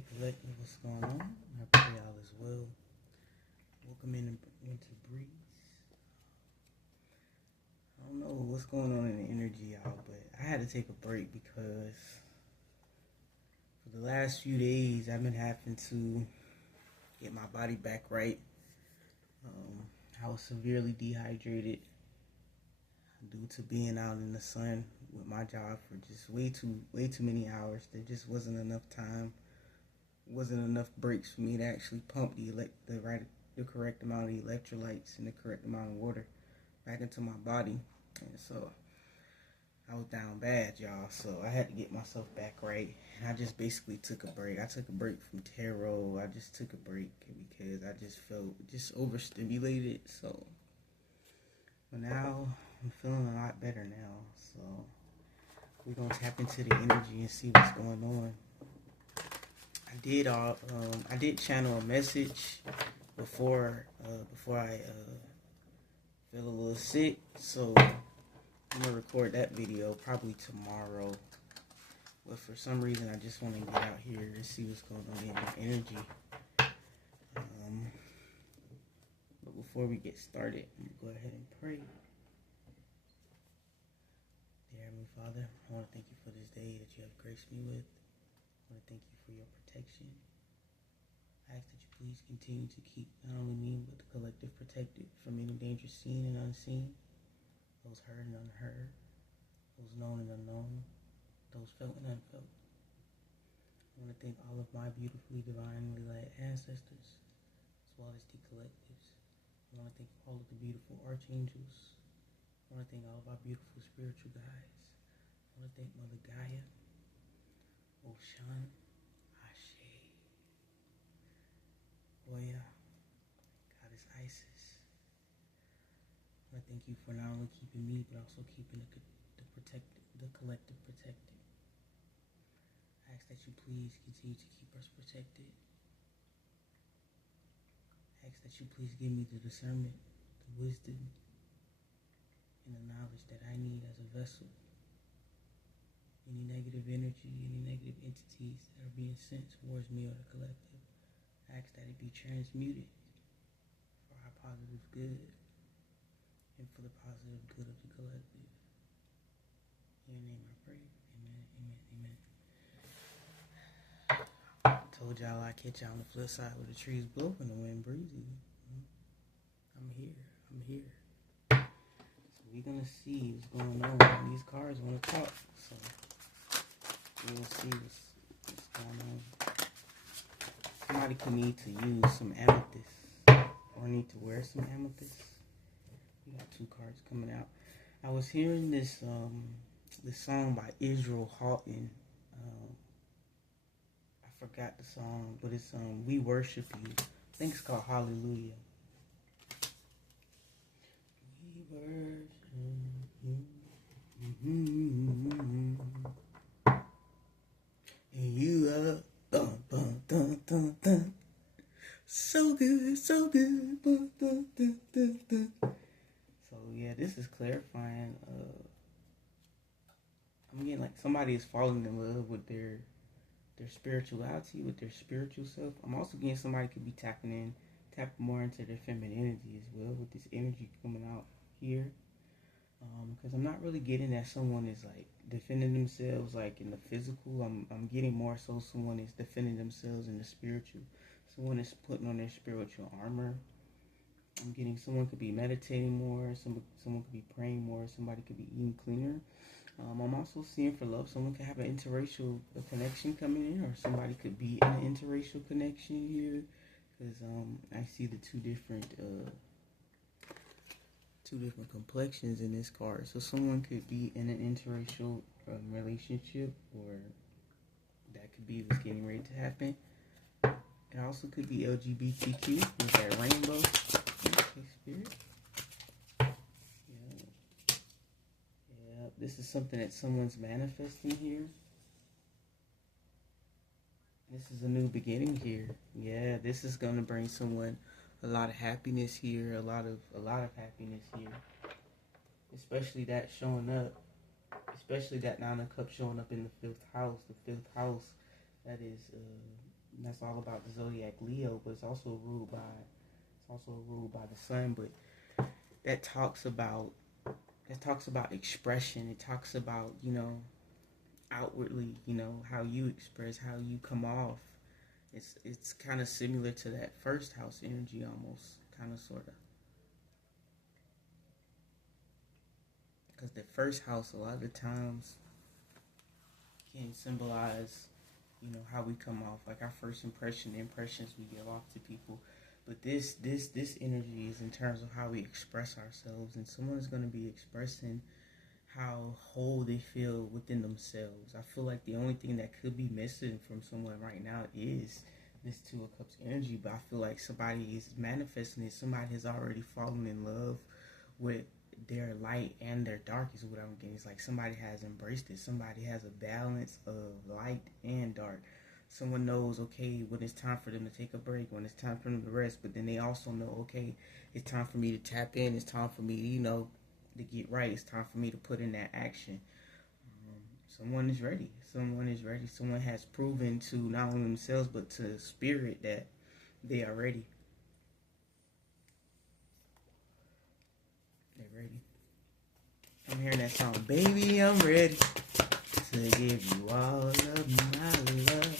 Hey collective, what's going on? I pray all is well. Welcome into Breeze. I don't know what's going on in the energy, y'all, but I had to take a break because for the last few days I've been having to get my body back right. I was severely dehydrated due to being out in the sun with my job for just way too many hours. There just wasn't enough time. Wasn't enough breaks for me to actually pump the correct amount of electrolytes and the correct amount of water back into my body. And so I was down bad, y'all. So I had to get myself back right. And I just basically took a break. I took a break from tarot. I just took a break because I just felt just overstimulated. So but now I'm feeling a lot better now. So we're gonna tap into the energy and see what's going on. I did channel a message before I feel a little sick, so I'm gonna record that video probably tomorrow. But for some reason, I just want to get out here and see what's going on in my energy. But before we get started, I'm gonna go ahead and pray. Dear Heavenly Father, I want to thank you for this day that you have graced me with. I want to thank you for your protection. I ask that you please continue to keep not only me, but the collective protected from any danger seen and unseen, those heard and unheard, those known and unknown, those felt and unfelt. I want to thank all of my beautifully divinely led ancestors, as well as the collectives. I want to thank all of the beautiful archangels. I want to thank all of our beautiful spiritual guides. I want to thank Mother Gaia, Ocean, Ashe, Oya, Goddess Isis. I want to thank you for not only keeping me, but also keeping the collective protected. I ask that you please continue to keep us protected. I ask that you please give me the discernment, the wisdom, and the knowledge that I need as a vessel. Any negative energy, any negative entities that are being sent towards me or the collective, I ask that it be transmuted for our positive good and for the positive good of the collective. In your name I pray. Amen, amen, amen. I told y'all I'd catch y'all on the flip side where the trees blow and the wind breezy. I'm here. So we're going to see what's going on. These cards want to talk, so we'll see what's going on. Somebody could need to use some amethyst or need to wear some amethyst. We got two cards coming out. I was hearing this song by Israel Houghton. I forgot the song, but it's We Worship You. I think it's called Hallelujah. We worship you. And you are dun, dun, dun, dun, dun. So good, so good. Dun, dun, dun, dun, dun. So yeah, this is clarifying. I'm getting like somebody is falling in love with their spirituality, with their spiritual self. I'm also getting somebody could be tapping more into their femininity as well with this energy coming out here. Because I'm not really getting that someone is like defending themselves like in the physical. I'm getting more so someone is defending themselves in the spiritual. Someone is putting on their spiritual armor. I'm getting someone could be meditating more. Someone could be praying more. Somebody could be eating cleaner. I'm also seeing for love, someone could have an interracial connection coming in, or somebody could be in an interracial connection here, because I see the two different complexions in this card. So someone could be in an interracial relationship, or that could be what's getting ready to happen. It also could be LGBTQ with that rainbow. Okay, spirit. This is something that someone's manifesting here. This is a new beginning here. Yeah, this is gonna bring someone a lot of happiness here, a lot of happiness here. Especially that showing up. Especially that Nine of Cups showing up in the fifth house. The fifth house, that is that's all about the zodiac Leo, but it's also ruled by the sun. But that talks about expression. It talks about, outwardly, how you express, how you come off. It's kind of similar to that first house energy, almost, kind of, sort of. Because the first house, a lot of the times, can symbolize, how we come off, like our first impression, the impressions we give off to people. But this energy is in terms of how we express ourselves, and someone is going to be expressing how whole they feel within themselves. I feel like the only thing that could be missing from someone right now is this Two of Cups energy, but I feel like somebody is manifesting it. Somebody has already fallen in love with their light and their dark, is what I'm getting. It's like somebody has embraced it. Somebody has a balance of light and dark. Someone knows, okay, when it's time for them to take a break, when it's time for them to rest, but then they also know, okay, it's time for me to tap in. It's time for me, to get right. It's time for me to put in that action. Someone is ready. Someone is ready. Someone has proven to not only themselves but to spirit that they are ready. They're ready. I'm hearing that song, baby, I'm ready to give you all of my love.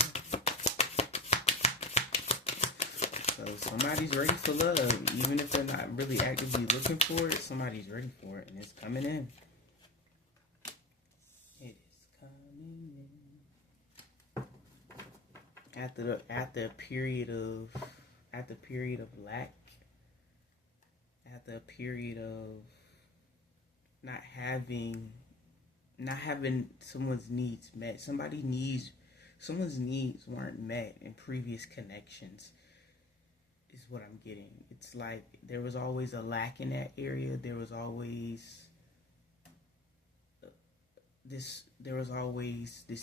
So somebody's ready for love, even if they're not really actively looking for it. Somebody's ready for it, and it's coming in. It is coming in. After a period of lack, after a period of not having someone's needs met. Someone's needs weren't met in previous connections, is what I'm getting. It's like there was always a lack in that area. There was always this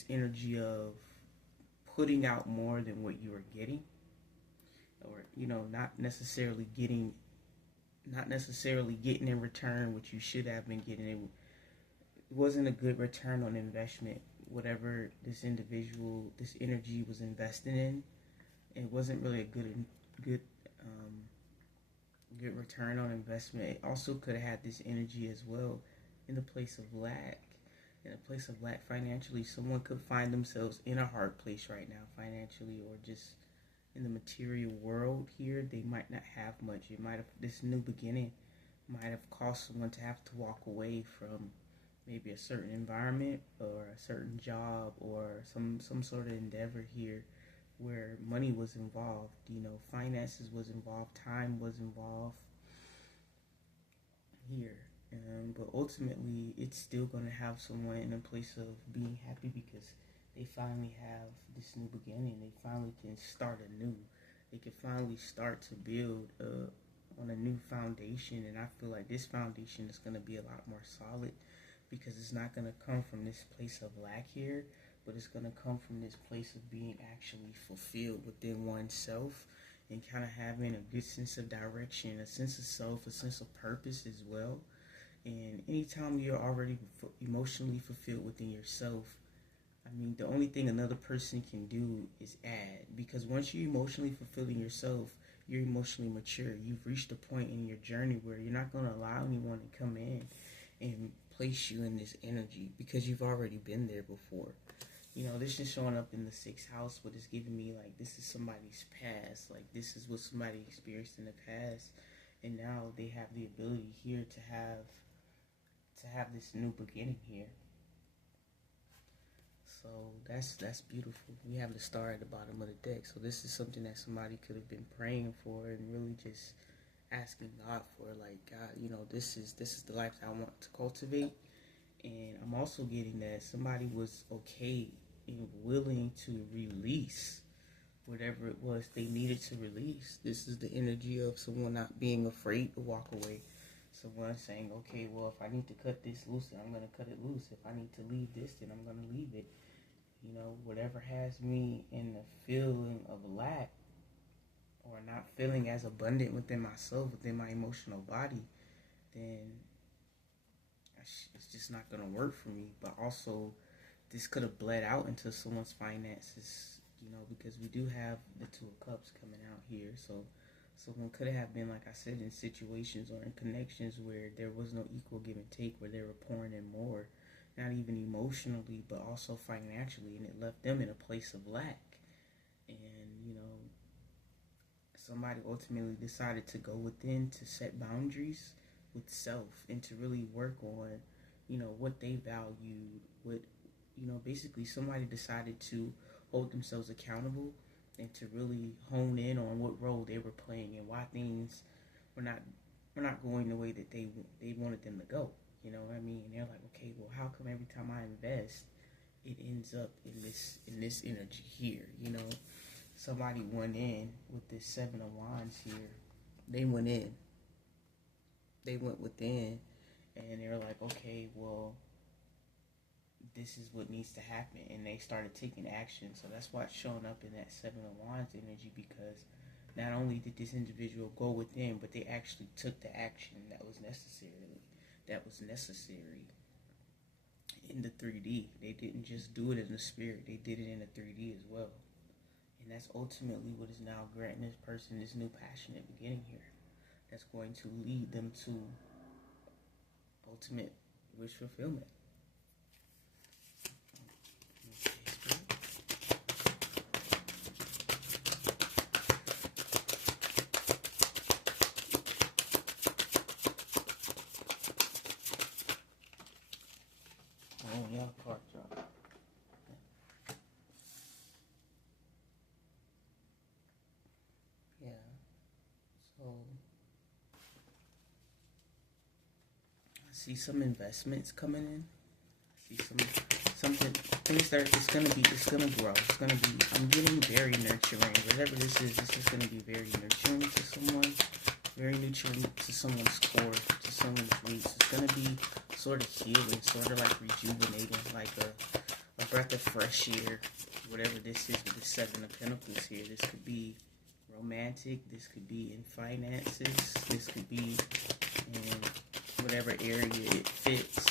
energy of putting out more than what you were getting, or not necessarily getting in return what you should have been getting. It wasn't a good return on investment, whatever this energy was investing in. It wasn't really a good return on investment. It also could have had this energy as well in a place of lack. In a place of lack financially, someone could find themselves in a hard place right now financially, or just in the material world here. They might not have much. This new beginning might have caused someone to have to walk away from maybe a certain environment or a certain job or some sort of endeavor here where money was involved, finances was involved, time was involved here. But ultimately, it's still going to have someone in a place of being happy because they finally have this new beginning. They finally can start anew. They can finally start to build on a new foundation. And I feel like this foundation is going to be a lot more solid because it's not going to come from this place of lack here, but it's going to come from this place of being actually fulfilled within oneself and kind of having a good sense of direction, a sense of self, a sense of purpose as well. And anytime you're already emotionally fulfilled within yourself, I mean, the only thing another person can do is add. Because once you're emotionally fulfilling yourself, you're emotionally mature. You've reached a point in your journey where you're not going to allow anyone to come in and place you in this energy because you've already been there before. This is showing up in the 6th house, but it's giving me like this is somebody's past. Like this is what somebody experienced in the past, and now they have the ability here to have this new beginning here. So that's beautiful. We have the star at the bottom of the deck. So this is something that somebody could have been praying for and really just asking God for. Like, God, this is the life that I want to cultivate. And I'm also getting that somebody was okay and willing to release whatever it was they needed to release. This is the energy of someone not being afraid to walk away. Someone saying, okay, well, if I need to cut this loose, then I'm going to cut it loose. If I need to leave this, then I'm going to leave it. Whatever has me in the feeling of lack or not feeling as abundant within myself, within my emotional body, then it's just not going to work for me. But also, this could have bled out into someone's finances you know, because we do have the Two of Cups coming out here. So someone could have been, like I said, in situations or in connections where there was no equal give and take, where they were pouring in more, not even emotionally, but also financially, and it left them in a place of lack. And, you know, somebody ultimately decided to go within to set boundaries with self and to really work on, you know, what they valued, what, you know, basically somebody decided to hold themselves accountable and to really hone in on what role they were playing and why things were not going the way that they wanted them to go. You know what I mean? And they're like, okay, well, how come every time I invest, it ends up in this energy here? You know, somebody went in with this Seven of Wands here. They went in. They went within, and they were like, okay, well, this is what needs to happen, and they started taking action. So that's why it's showing up in that Seven of Wands energy, because not only did this individual go within, but they actually took the action that was necessary in the 3D. They didn't just do it in the spirit, they did it in the 3D as well. And that's ultimately what is now granting this person this new passionate beginning here, that's going to lead them to ultimate wish fulfillment. Oh, yeah, card drop. Yeah. So I see some investments coming in. I see something things that it's gonna grow. It's gonna be, I'm getting very nurturing. Whatever this is gonna be very nurturing to someone, very nurturing to someone's core, to someone's roots. It's gonna be sort of healing, sort of like rejuvenating, like a breath of fresh air. Whatever this is with the Seven of Pentacles here, this could be romantic, this could be in finances, this could be in whatever area it fits.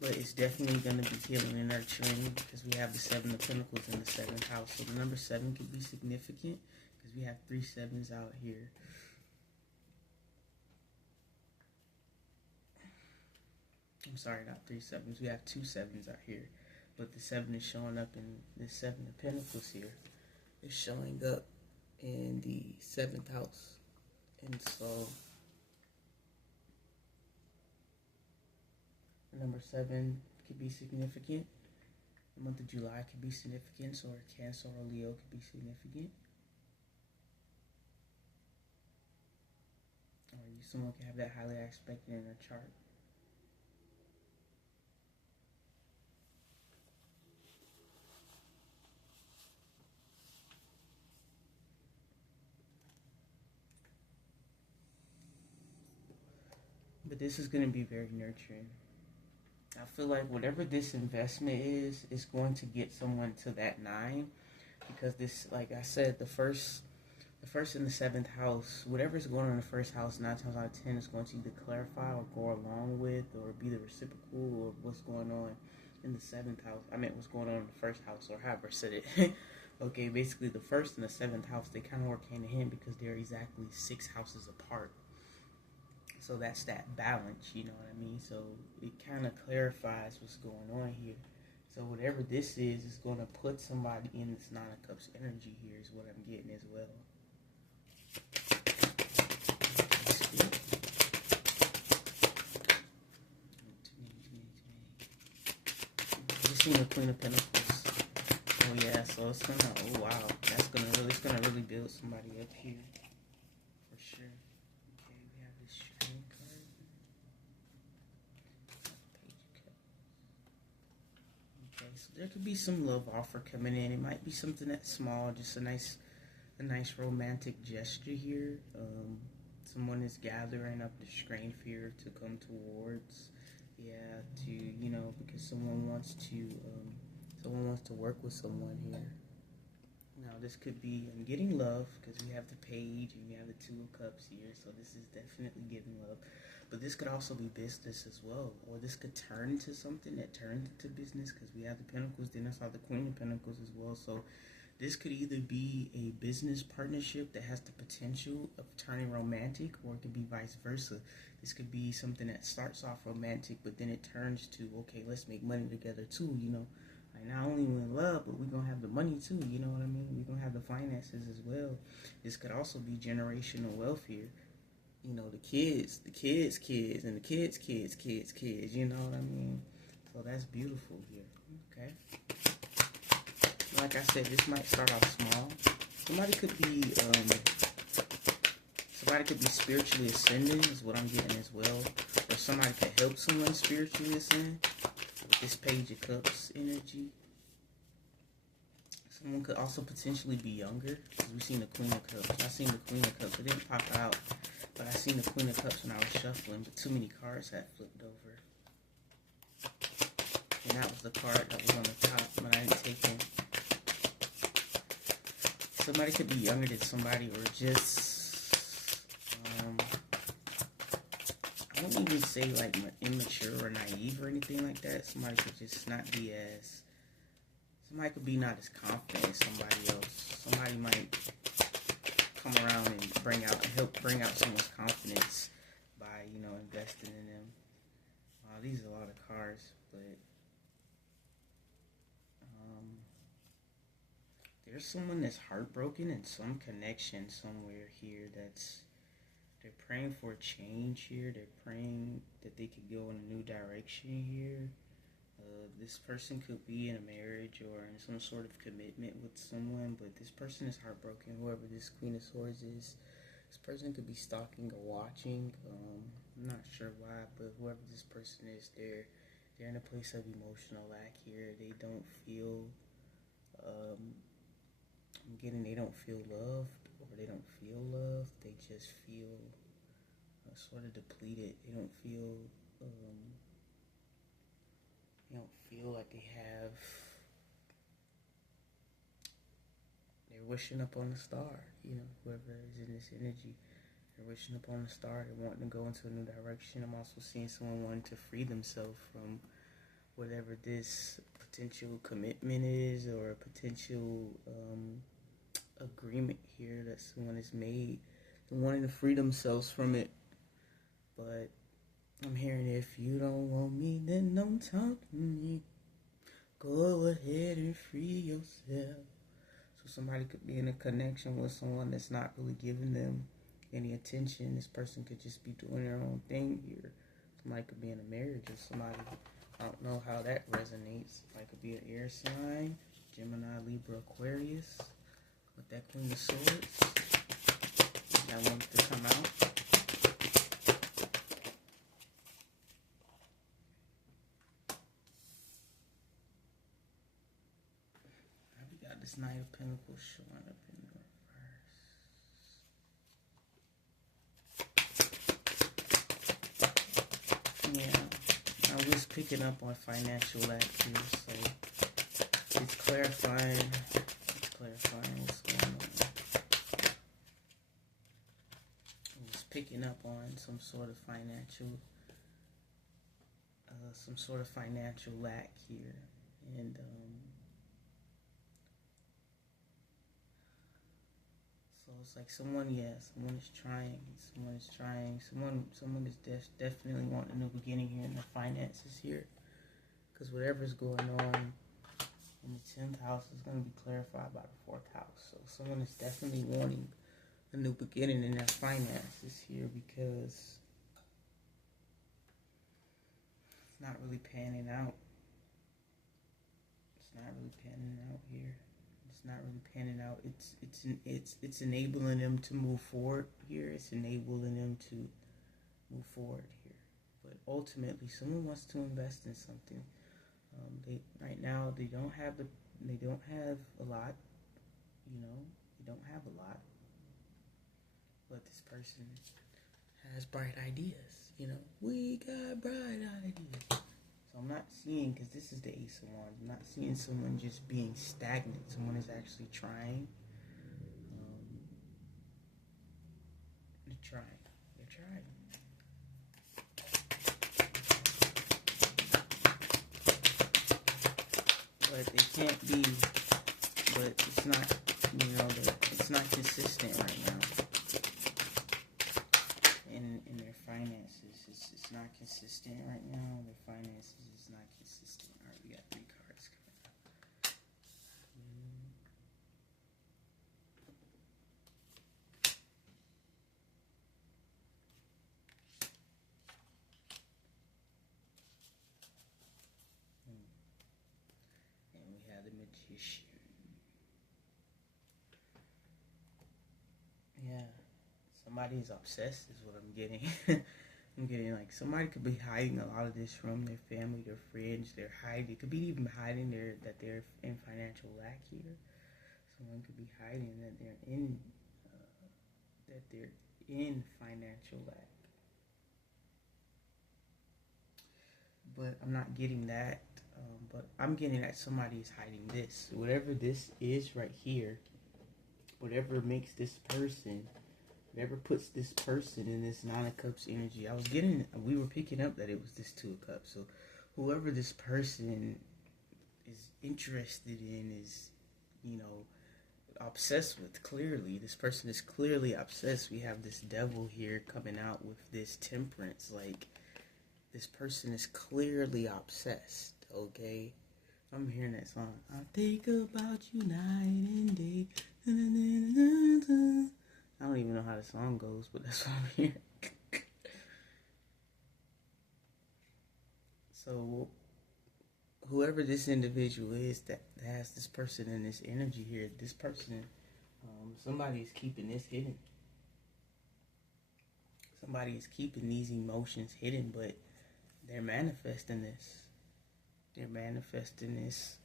But it's definitely going to be healing and nurturing, because we have the Seven of Pentacles in the 7th house. So the number 7 could be significant, because we have 3 7s out here. I'm sorry, not 3 7s. We have 2 7s out here. But the 7 is showing up in the 7 of Pentacles here. It's showing up in the 7th house. And so the number 7 could be significant. The month of July could be significant. So Cancer or Leo could be significant. Or someone can have that highly aspected in their chart. But this is going to be very nurturing. I feel like whatever this investment is going to get someone to that 9, because this, like I said, the first and the 7th house, whatever's going on in the first house, 9 times out of 10 is going to either clarify or go along with or be the reciprocal of what's going on in the 7th house. I meant what's going on in the first house, or however I said it. Okay, basically the first and the 7th house, they kind of work hand in hand because they're exactly 6 houses apart. So that's that balance, you know what I mean? So it kind of clarifies what's going on here. So whatever this is going to put somebody in this 9 of Cups energy here is what I'm getting as well. Just seen the Queen of Pentacles. Oh yeah, so it's gonna, oh wow, it's gonna really build somebody up here for sure. Okay, we have this Strength card. Okay, so there could be some love offer coming in. It might be something that's small, just a nice romantic gesture here. Someone is gathering up the strength here to come towards, to, you know, because someone wants to work with someone here. Now this could be getting love, because we have the page and we have the Two of Cups here, so this is definitely giving love. But this could also be business as well, or this could turn into something that turns into business, because we have the Pentacles, then I saw the Queen of Pentacles as well. So this could either be a business partnership that has the potential of turning romantic, or it could be vice versa. This could be something that starts off romantic, but then it turns to, okay, let's make money together too, you know. Like, not only we're in love, but we're going to have the money too, you know what I mean? We're going to have the finances as well. This could also be generational wealth here. You know, the kids, and the kids, you know what I mean? So that's beautiful here, okay? Like I said, this might start off small. Somebody could be spiritually ascending is what I'm getting as well. Or somebody could help someone spiritually ascend with this Page of Cups energy. Someone could also potentially be younger, because we've seen the Queen of Cups. I seen the Queen of Cups. It didn't pop out, but I seen the Queen of Cups when I was shuffling, but too many cards had flipped over. And that was the card that was on the top, but I didn't take it. Somebody could be younger than somebody, or just, I won't even say like immature or naive or anything like that. Somebody could just not be as, somebody could be not as confident as somebody else. Somebody might come around and help bring out someone's confidence by, you know, investing in them. These are a lot of cards, but there's someone that's heartbroken in some connection somewhere here they're praying for a change here. They're praying that they could go in a new direction here. This person could be in a marriage or in some sort of commitment with someone, but this person is heartbroken. Whoever this Queen of Swords is, this person could be stalking or watching. I'm not sure why, but whoever this person is, they're in a place of emotional lack here. They don't feel, they don't feel loved, or they don't feel loved. They just feel sort of depleted. They don't feel like they have, they're wishing upon a star, you know, whoever is in this energy, they're wishing upon a star, they're wanting to go into a new direction. I'm also seeing someone wanting to free themselves from whatever this potential commitment is, or a potential agreement here that someone has made. They're wanting to free themselves from it, but I'm hearing, if you don't want me, then don't talk to me. Go ahead and free yourself. So somebody could be in a connection with someone that's not really giving them any attention. This person could just be doing their own thing here. Somebody could be in a marriage with somebody. I don't know how that resonates. Somebody could be an air sign, Gemini, Libra, Aquarius, with that Queen of Swords. That wants to come out. This Knight of Pentacles showing up in the reverse. Yeah, I was picking up on financial lack here, so it's clarifying. What's going on. I was picking up on some sort of financial lack here, and so it's like someone is trying. Someone is definitely wanting a new beginning here in the finances here. Because whatever's going on in the 10th house is going to be clarified by the 4th house. So someone is definitely wanting a new beginning in their finances here, because it's not really panning out. It's not really panning out here. It's not really panning out. It's enabling them to move forward here. It's enabling them to move forward here. But ultimately, someone wants to invest in something. Right now they don't have a lot. You know, they don't have a lot. But this person has bright ideas. You know, we got bright ideas. So I'm not seeing, because this is the Ace of Wands, I'm not seeing someone just being stagnant. Someone is actually trying. They're trying. They're trying. But it can't be, but it's not, it's not consistent right now. In their finances, it's not consistent right now. Their finances is not consistent. All right, we got 3 cards coming up. And we have the Magician. Yeah, somebody's obsessed is what I'm getting. I'm getting like somebody could be hiding a lot of this from their family, their friends. They're hiding. It could be even hiding that they're in financial lack here. Someone could be hiding that they're in financial lack. But I'm not getting that. But I'm getting that somebody is hiding this. Whatever this is right here, whatever makes this person, whatever puts this person in this 9 of Cups energy, we were picking up that it was this 2 of Cups. So whoever this person is interested in is, obsessed with, clearly. This person is clearly obsessed. We have this Devil here coming out with this Temperance. Like, this person is clearly obsessed, okay? I'm hearing that song. I think about you night and day. I don't even know how the song goes, but that's what I'm hearing. So, whoever this individual is that has this person in this energy here, this person, somebody is keeping this hidden. Somebody is keeping these emotions hidden, but they're manifesting this. They're manifesting this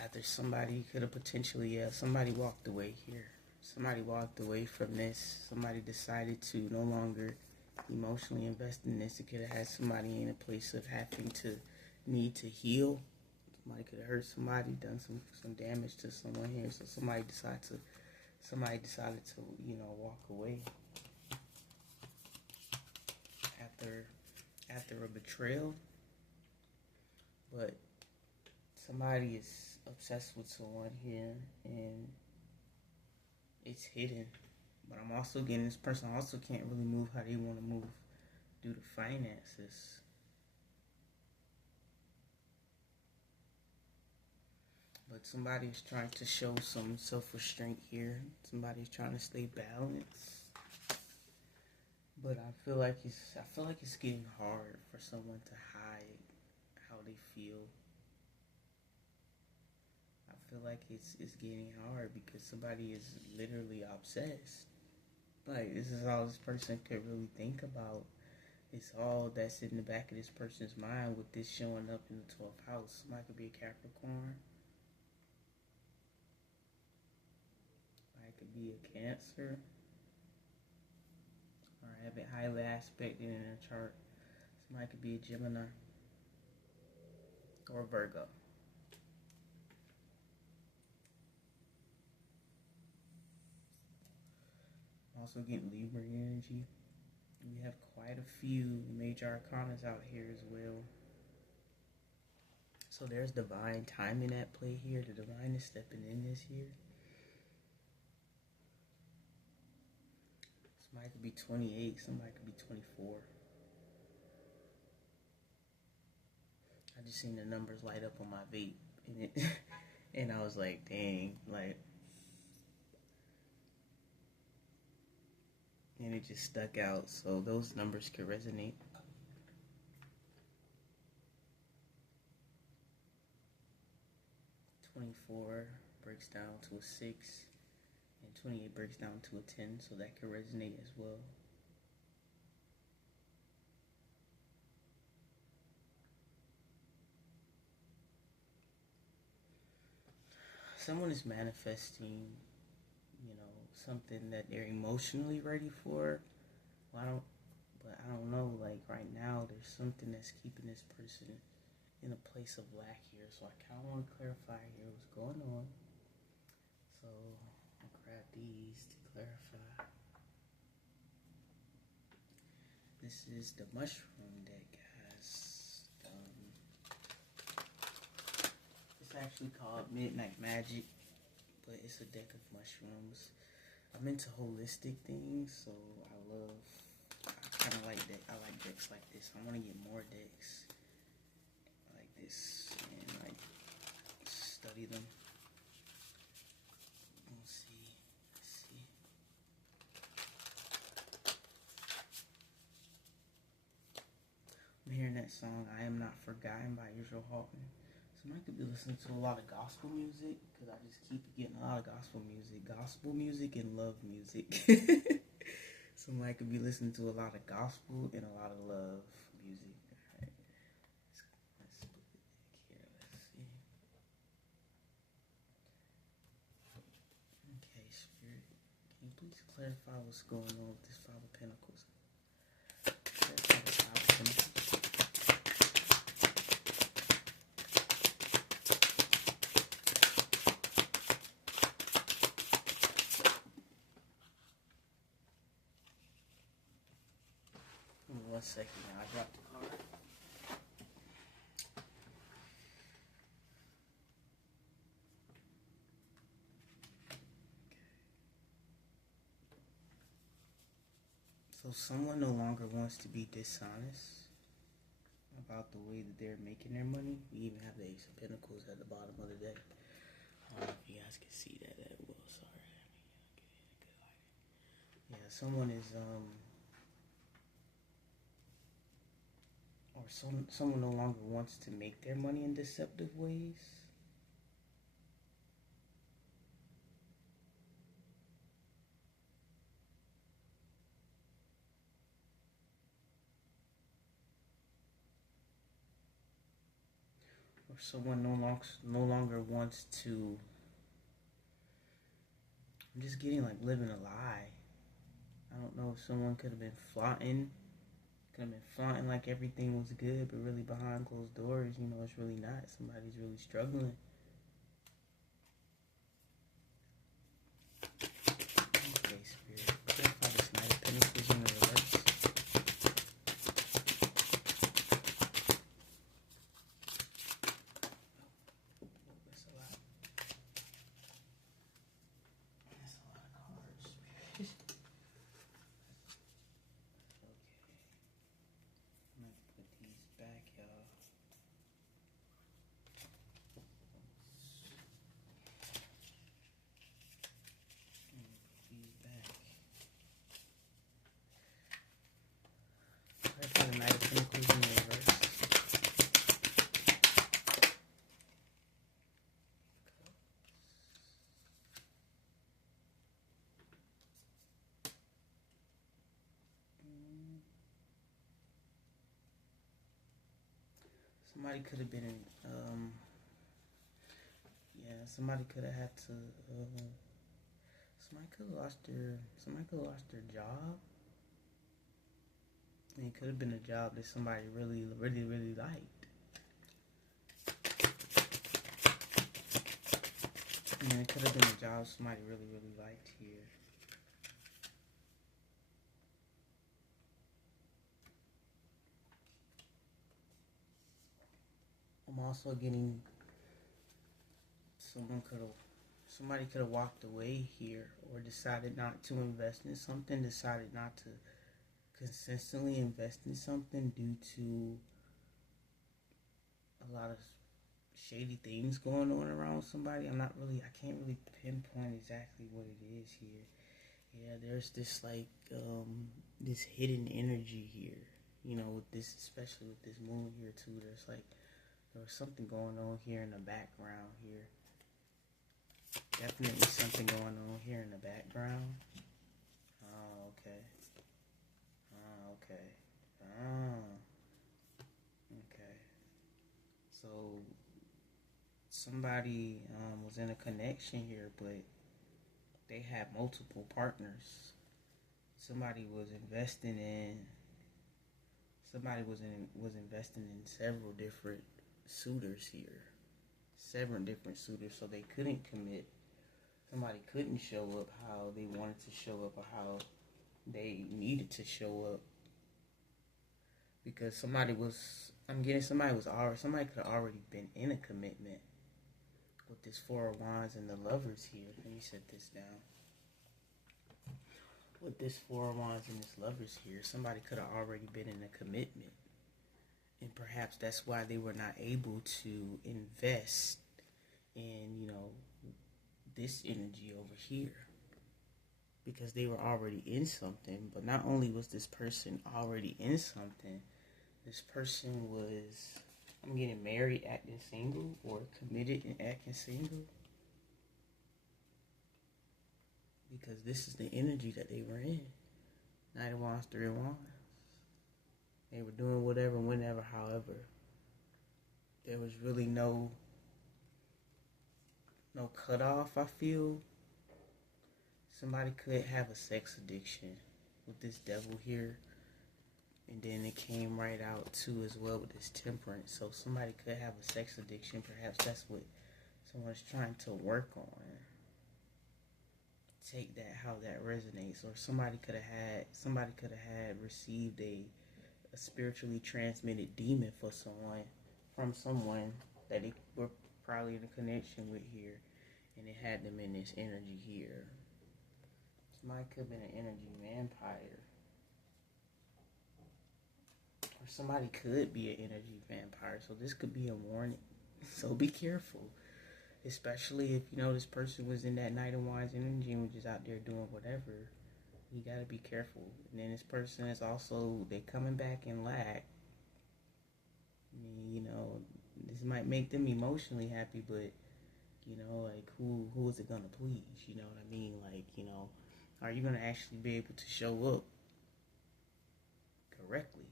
after somebody could have potentially, somebody walked away here. Somebody walked away from this. Somebody decided to no longer emotionally invest in this. It could have had somebody in a place of having to need to heal. Somebody could have hurt somebody, done some damage to someone here. So somebody decided to walk away after a betrayal. But somebody is obsessed with someone here, and it's hidden. But I'm also getting this person also can't really move how they want to move due to finances. But somebody's trying to show some self-restraint here. Somebody's trying to stay balanced. But I feel like it's getting hard for someone to hide how they feel. I feel like it's getting hard because somebody is literally obsessed. Like, this is all this person could really think about. It's all that's in the back of this person's mind with this showing up in the 12th house. Somebody could be a Capricorn. Somebody could be a Cancer. Or have it highly aspected in a chart. Somebody could be a Gemini. Or Virgo. Also getting Libra energy. We have quite a few major arcanas out here as well. So there's divine timing at play here. The divine is stepping in this year. Somebody could be 28. Somebody could be 24. I just seen the numbers light up on my vape. And I was like, dang. Like, and it just stuck out. So those numbers could resonate. "24" breaks down to a 6, and 28 breaks down to a 10, so that could resonate as well. Someone is manifesting, something that they're emotionally ready for. Well, I don't know, like right now, there's something that's keeping this person in a place of lack here, so I kind of want to clarify here what's going on. So I'll grab these to clarify. This is the mushroom deck, guys. It's actually called Midnight Magic, but it's a deck of mushrooms. I'm into holistic things, so I kind of like that. I like decks like this. I want to get more decks like this and like study them. Let's see. I'm hearing that song, I Am Not Forgotten by Israel Houghton. I could be listening to a lot of gospel music because I just keep getting a lot of gospel music and love music. Somebody could be listening to a lot of gospel and a lot of love music. All right. Let's put it back here. Let's see. Okay, Spirit, can you please clarify what's going on with this Five of Pentacles? Clarify the Five of Pentacles. One second now, I dropped the card. So someone no longer wants to be dishonest about the way that they're making their money. We even have the Ace of Pentacles at the bottom of the deck. I don't know if you guys can see that well. Sorry. Yeah, someone is or someone no longer wants to make their money in deceptive ways. Or someone no longer wants to. I'm just getting like living a lie. I don't know if someone could have been flaunting like everything was good, but really behind closed doors, you know, it's really not. Somebody's really struggling. Okay, Spirit. Clarify this Knight of Pentacles in the reverse. That's a lot. That's a lot of cards, Spirit. Back, y'all. These back. Clarify the Knight of Pentacles in the reverse. Somebody could have been in, somebody could have had to, somebody could have lost their job. And it could have been a job that somebody really, really, really liked. And it could have been a job somebody really, really liked here. I'm also getting somebody could have walked away here or decided not to invest in something, decided not to consistently invest in something due to a lot of shady things going on around somebody. I can't really pinpoint exactly what it is here. Yeah, there's this like this hidden energy here, you know, with this, especially with this moon here too. There was something going on here in the background here. Definitely something going on here in the background. Oh, okay. Okay. So somebody was in a connection here, but they had multiple partners. Somebody was investing in several different suitors here. 7 different suitors, so they couldn't commit. Somebody couldn't show up how they wanted to show up or how they needed to show up. Because somebody could have already been in a commitment. With this 4 of Wands and the Lovers here. Let me set this down. With this 4 of Wands and this Lovers here, somebody could have already been in a commitment. And perhaps that's why they were not able to invest in, this energy over here. Because they were already in something. But not only was this person already in something, this person was, I'm getting married acting single, or committed and acting single. Because this is the energy that they were in. Knight of Wands, 3 of Wands. They were doing whatever, whenever, however. There was really no cutoff, I feel. Somebody could have a sex addiction with this Devil here. And then it came right out too as well with this Temperance. So somebody could have a sex addiction. Perhaps that's what someone's trying to work on. Take that how that resonates. Or somebody could have had received a spiritually transmitted demon from someone that they were probably in a connection with here, and it had them in this energy here. Somebody could have been an energy vampire. Or somebody could be an energy vampire. So this could be a warning. So be careful. Especially if, this person was in that Knight of Wands energy and was just out there doing whatever. You gotta be careful. And then this person is also, they coming back in lack. I mean, this might make them emotionally happy, but, like, who is it gonna please? You know what I mean? Like, are you gonna actually be able to show up correctly?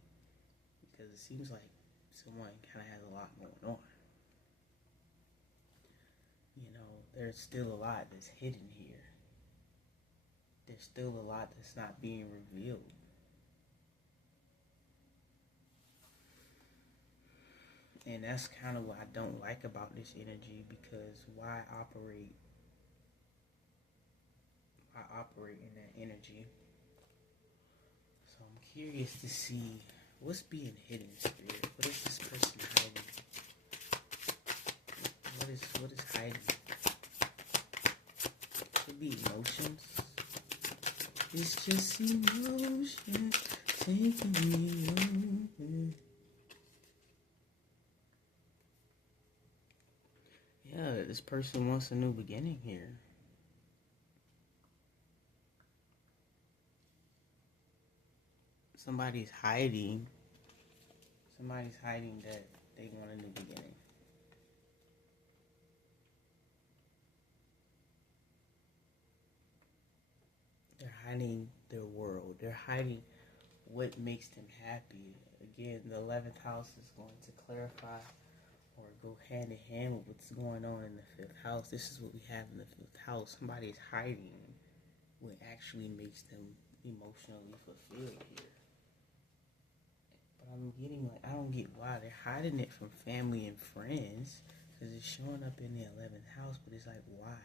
Because it seems like someone kind of has a lot going on. There's still a lot that's hidden here. There's still a lot that's not being revealed. And that's kind of what I don't like about this energy, because why operate in that energy? So I'm curious to see what's being hidden, Spirit. What is this person hiding? What is hiding? Could be emotions. It's just emotion taking me over. Yeah, this person wants a new beginning here. Somebody's hiding that they want a new beginning. They're hiding their world. They're hiding what makes them happy. Again, the 11th house is going to clarify or go hand in hand with what's going on in the 5th house. This is what we have in the 5th house. Somebody is hiding what actually makes them emotionally fulfilled here. But I'm getting, I don't get why they're hiding it from family and friends, because it's showing up in the 11th house, but it's like, why?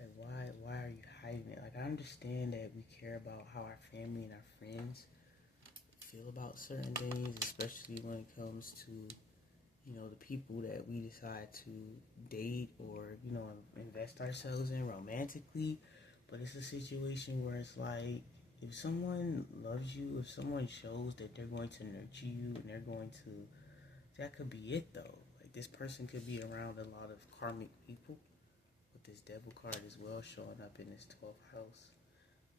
Like, why are you hiding it? Like, I understand that we care about how our family and our friends feel about certain things, especially when it comes to, the people that we decide to date or, invest ourselves in romantically. But it's a situation where it's like, if someone loves you, if someone shows that they're going to nurture you and they're going to, that could be it though. Like, this person could be around a lot of karmic people, with this Devil card as well showing up in this 12th house.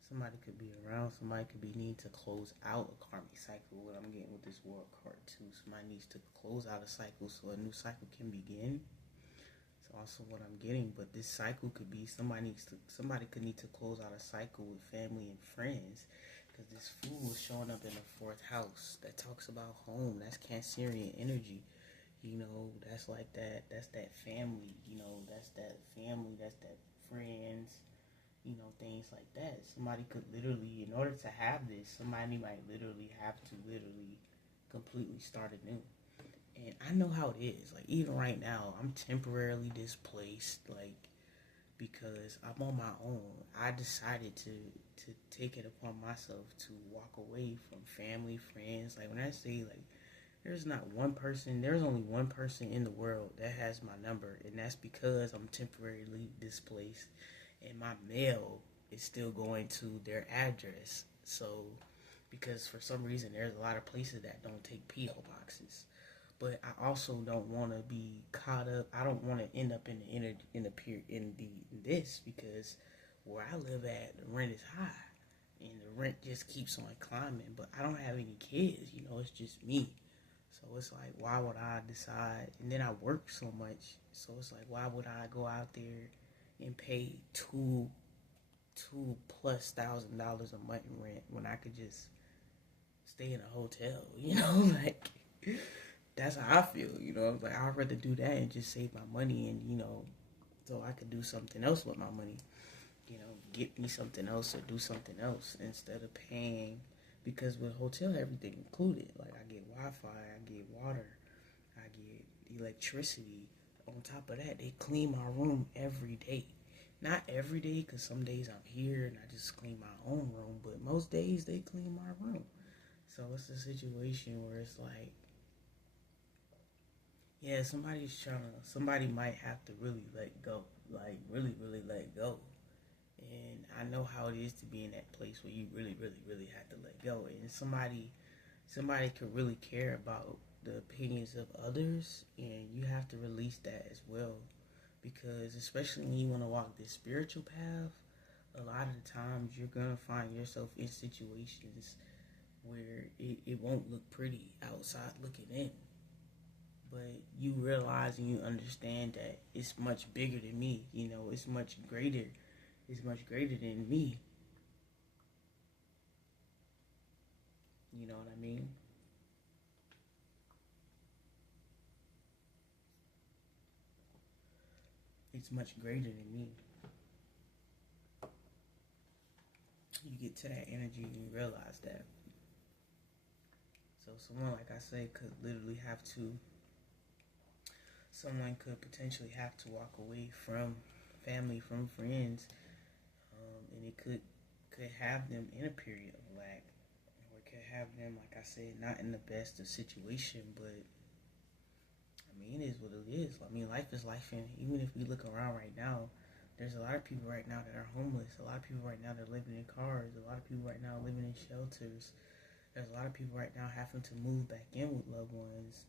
Somebody could be around, somebody could be needing to close out a karmic cycle, what I'm getting with this World card too. Somebody needs to close out a cycle so a new cycle can begin. It's also what I'm getting, but this cycle could be somebody could need to close out a cycle with family and friends, because this Fool is showing up in the 4th house. That talks about home. That's Cancerian energy. That's like that. That's that family. That's that family. That's that friends. Things like that. Somebody could literally, in order to have this, somebody might literally have to completely start anew. And I know how it is. Like, even right now, I'm temporarily displaced, like, because I'm on my own. I decided to take it upon myself to walk away from family, friends. Like, when I say, like, there's only one person in the world that has my number, and that's because I'm temporarily displaced, and my mail is still going to their address. So, because for some reason there's a lot of places that don't take P.O. boxes. But I also don't want to be caught up. I don't want to end up in this, because where I live at, the rent is high, and the rent just keeps on climbing. But I don't have any kids, it's just me. So it's like, why would I decide? And then I work so much, so it's like, why would I go out there and pay two plus $1,000 a month in rent when I could just stay in a hotel? Like, that's how I feel. Like, I'd rather do that and just save my money, and so I could do something else with my money. Get me something else or do something else instead of paying. Because with hotel, everything included. Like, I get Wi-Fi, I get water, I get electricity. On top of that, they clean my room every day. Not every day, because some days I'm here and I just clean my own room. But most days, they clean my room. So it's a situation where it's like, yeah, somebody might have to really let go. Like, really, really let go. And I know how it is to be in that place where you really, really, really have to let go. And somebody could really care about the opinions of others, and you have to release that as well. Because especially when you want to walk this spiritual path, a lot of the times you're going to find yourself in situations where it won't look pretty outside looking in. But you realize and you understand that it's much bigger than me. It's much greater. It's much greater than me. You know what I mean? It's much greater than me. You get to that energy and you realize that. So someone, like I say, someone could potentially have to walk away from family, from friends, and it could have them in a period of lack, or it could have them, like I said, not in the best of situation. But it is what it is. Life is life, and even if we look around right now, there's a lot of people right now that are homeless. A lot of people right now that are living in cars. A lot of people right now living in shelters. There's a lot of people right now having to move back in with loved ones.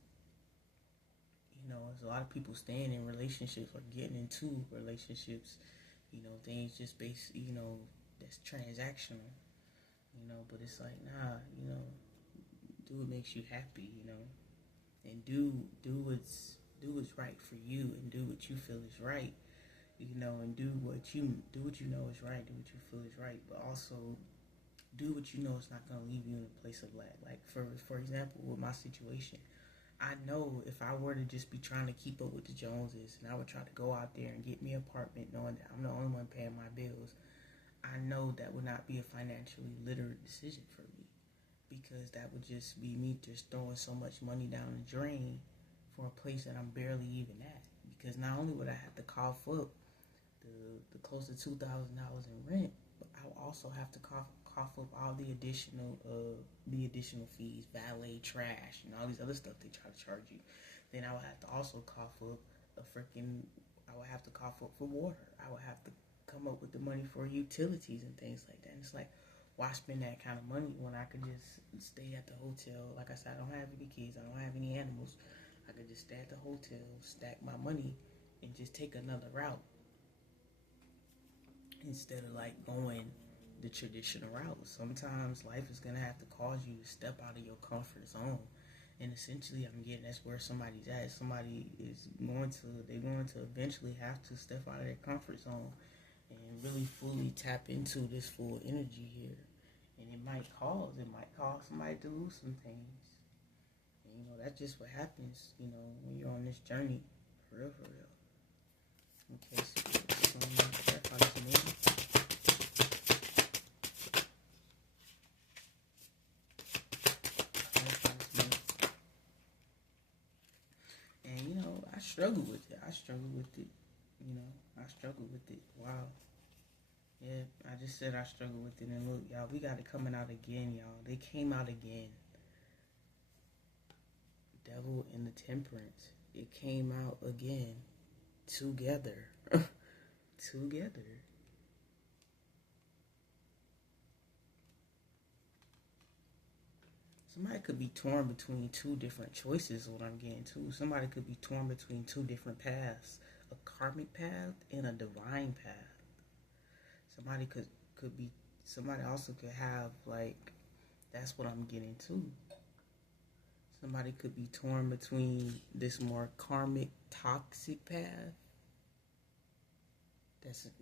There's a lot of people staying in relationships or getting into relationships. Things just based, that's transactional. But it's like, nah, do what makes you happy, and do what's right for you, and do what you feel is right, and do what you know is right, do what you feel is right, but also do what you know is not going to leave you in a place of lack. Like, for example, with my situation, I know if I were to just be trying to keep up with the Joneses, and I would try to go out there and get me an apartment knowing that I'm the only one paying my bills, I know that would not be a financially literate decision for me, because that would just be me just throwing so much money down the drain for a place that I'm barely even at. Because not only would I have to cough up the close to $2,000 in rent, but I would also have to cough up all the additional fees, valet, trash, and all these other stuff they try to charge you. Then I would have to also cough up I would have to cough up for water. I would have to come up with the money for utilities and things like that. And it's like, why spend that kind of money when I could just stay at the hotel? Like I said, I don't have any kids, I don't have any animals. I could just stay at the hotel, stack my money, and just take another route, instead of like going the traditional route. Sometimes life is gonna have to cause you to step out of your comfort zone, and essentially, that's where somebody's at. Somebody is going to eventually have to step out of their comfort zone and really fully tap into this full energy here, and it might cause somebody to lose some things. And that's just what happens, when you're on this journey, for real. Okay, so clarify this name. struggle with it. I struggle with it. You know, I struggle with it. Wow. Yeah, I just said I struggle with it. And look, y'all, we got it coming out again, y'all. They came out again. Devil and the Temperance. It came out again. Together. Together. Somebody could be torn between two different choices, what I'm getting to. Somebody could be torn between two different paths. A karmic path and a divine path. Somebody also could have, like, that's what I'm getting to. Somebody could be torn between this more karmic, toxic path.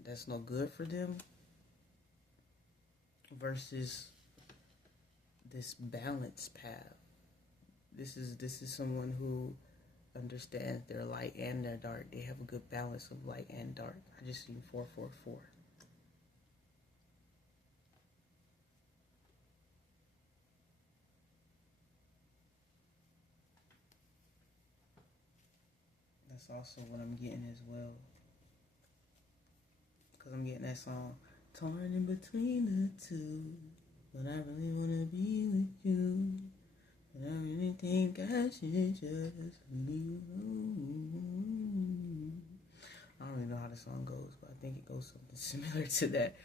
That's no good for them. Versus this balanced path. This is someone who understands their light and their dark. They have a good balance of light and dark. I just seen 444. That's also what I'm getting as well. Because I'm getting that song, torn in between the two. But I really want to be with you. But I really think I should just leave alone. I don't really know how the song goes, but I think it goes something similar to that.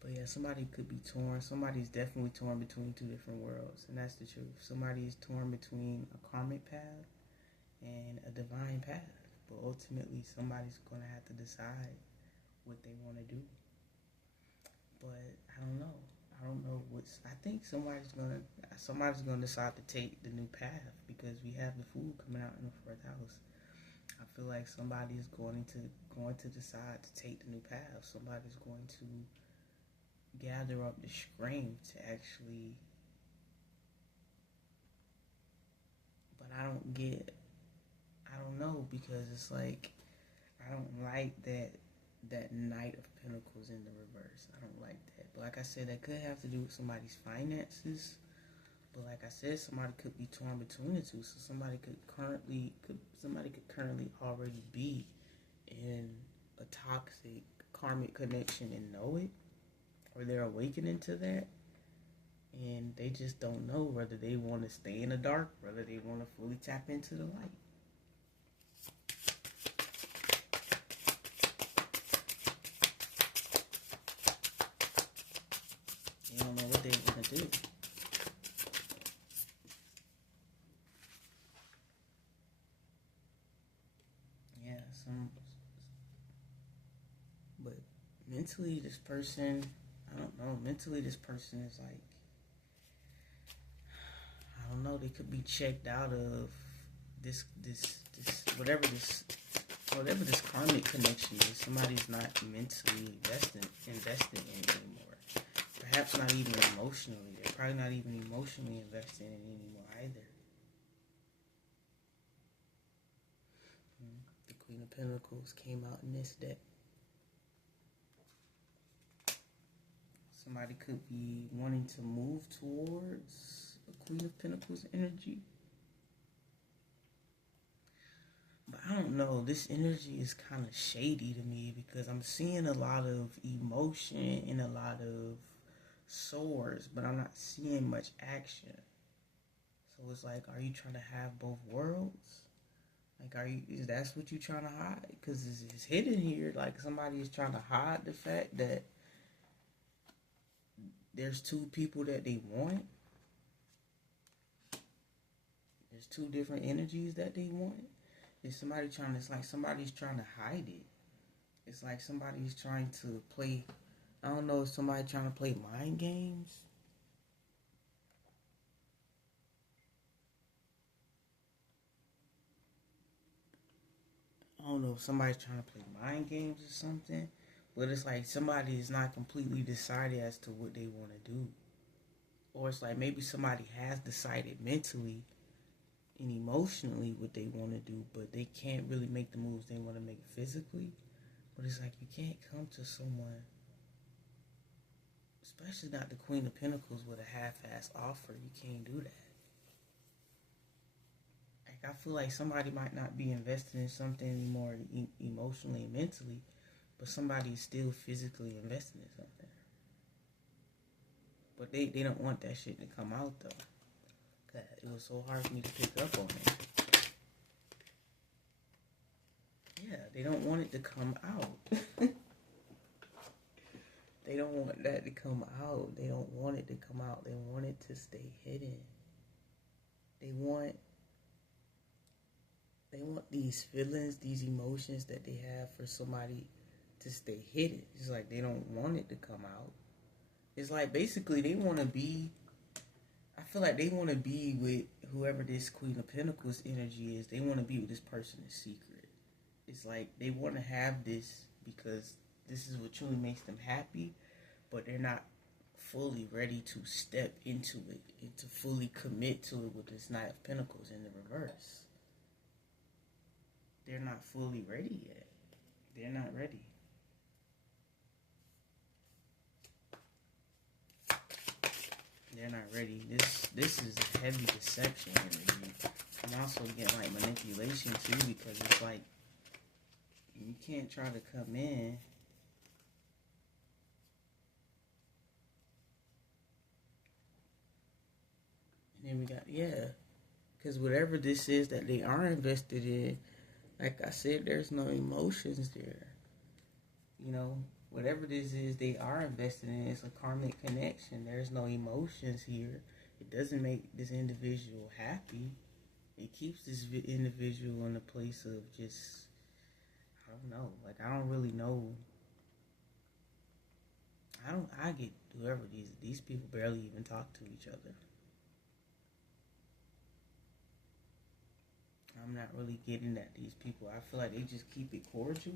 But yeah, somebody could be torn. Somebody's definitely torn between two different worlds. And that's the truth. Somebody is torn between a karmic path and a divine path. But ultimately, somebody's going to have to decide what they want to do. But I don't know. I think somebody's gonna decide to take the new path because we have the food coming out in the fourth house. I feel like somebody is going to decide to take the new path. Somebody's going to gather up the strength to actually. But I don't know, because it's like I don't like that Knight of Pentacles in the reverse. I don't like that. But like I said, that could have to do with somebody's finances. But like I said, somebody could be torn between the two. So somebody could currently already be in a toxic karmic connection and know it, or they're awakening to that, and they just don't know whether they want to stay in the dark, whether they want to fully tap into the light. They don't know what they want to do. Yeah, but mentally this person, I don't know, mentally this person is like, I don't know, they could be checked out of this whatever this karmic connection is. Somebody's not mentally invested in it anymore. Perhaps not even emotionally. They're probably not even emotionally invested in it anymore either. The Queen of Pentacles came out in this deck. Somebody could be wanting to move towards a Queen of Pentacles energy. But I don't know, this energy is kind of shady to me because I'm seeing a lot of emotion and a lot of swords, but I'm not seeing much action. So it's like, are you trying to have both worlds? Like, is that what you're trying to hide? Because it's hidden here. Like, somebody is trying to hide the fact that there's two people that they want. There's two different energies that they want. It's like somebody's trying to hide it. It's like somebody's trying to play, I don't know, is somebody trying to play mind games? I don't know if somebody's trying to play mind games or something, but it's like somebody is not completely decided as to what they want to do. Or it's like maybe somebody has decided mentally and emotionally what they want to do, but they can't really make the moves they want to make physically. But it's like you can't come to someone, especially not the Queen of Pentacles, with a half-ass offer. You can't do that. Like, I feel like somebody might not be invested in something anymore emotionally and mentally, but somebody is still physically invested in something. But they don't want that shit to come out, though. Cause it was so hard for me to pick up on it. Yeah, they don't want it to come out. They don't want that to come out. They don't want it to come out. They want it to stay hidden. They want these feelings, these emotions that they have for somebody to stay hidden. It's like they don't want it to come out. It's like basically they want to be, I feel like they want to be with whoever this Queen of Pentacles energy is. They want to be with this person in secret. It's like they want to have this because this is what truly makes them happy, but they're not fully ready to step into it and to fully commit to it with this Knight of Pentacles in the reverse. They're not fully ready yet. They're not ready. They're not ready. This is a heavy deception energy. I'm also getting like manipulation too, because it's like you can't try to come in and then we got, yeah, because whatever this is that they are invested in, like I said, there's no emotions there. You know, whatever this is they are invested in, it's a karmic connection. There's no emotions here. It doesn't make this individual happy. It keeps this individual in a place of just, I don't know. Like, I don't really know. I get whoever these people barely even talk to each other. I'm not really getting that these people, I feel like they just keep it cordial.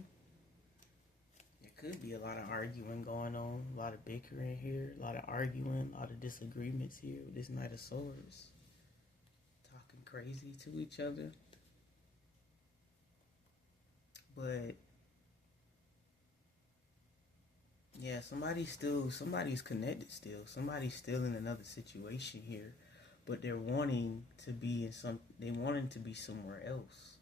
There could be a lot of arguing going on, a lot of bickering here, a lot of arguing, a lot of disagreements here with this Knight of Swords. Talking crazy to each other. But yeah, somebody's connected still. Somebody's still in another situation here. But they're wanting to be somewhere else.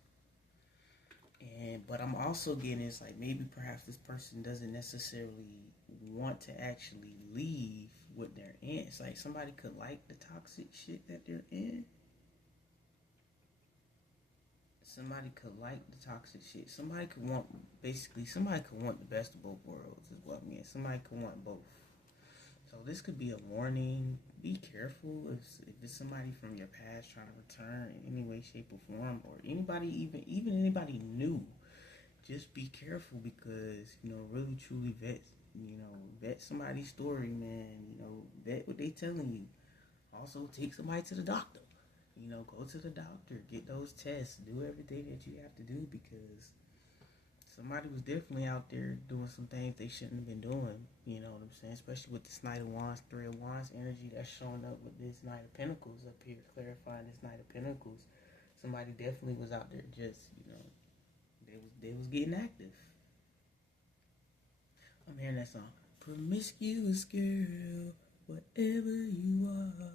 But I'm also getting, it's like maybe perhaps this person doesn't necessarily want to actually leave what they're in. It's like somebody could like the toxic shit that they're in. Somebody could like the toxic shit. Somebody could want the best of both worlds is what I mean. Somebody could want both. So this could be a warning. Be careful if it's somebody from your past trying to return in any way, shape, or form, or anybody, even anybody new. Just be careful because, really truly vet somebody's story, man. Vet what they telling you. Also, take somebody to the doctor. Go to the doctor, get those tests, do everything that you have to do because somebody was definitely out there doing some things they shouldn't have been doing. You know what I'm saying? Especially with this Knight of Wands, Three of Wands energy that's showing up with this Knight of Pentacles up here, clarifying this Knight of Pentacles. Somebody definitely was out there just, they was getting active. I'm hearing that song. Promiscuous girl, whatever you are,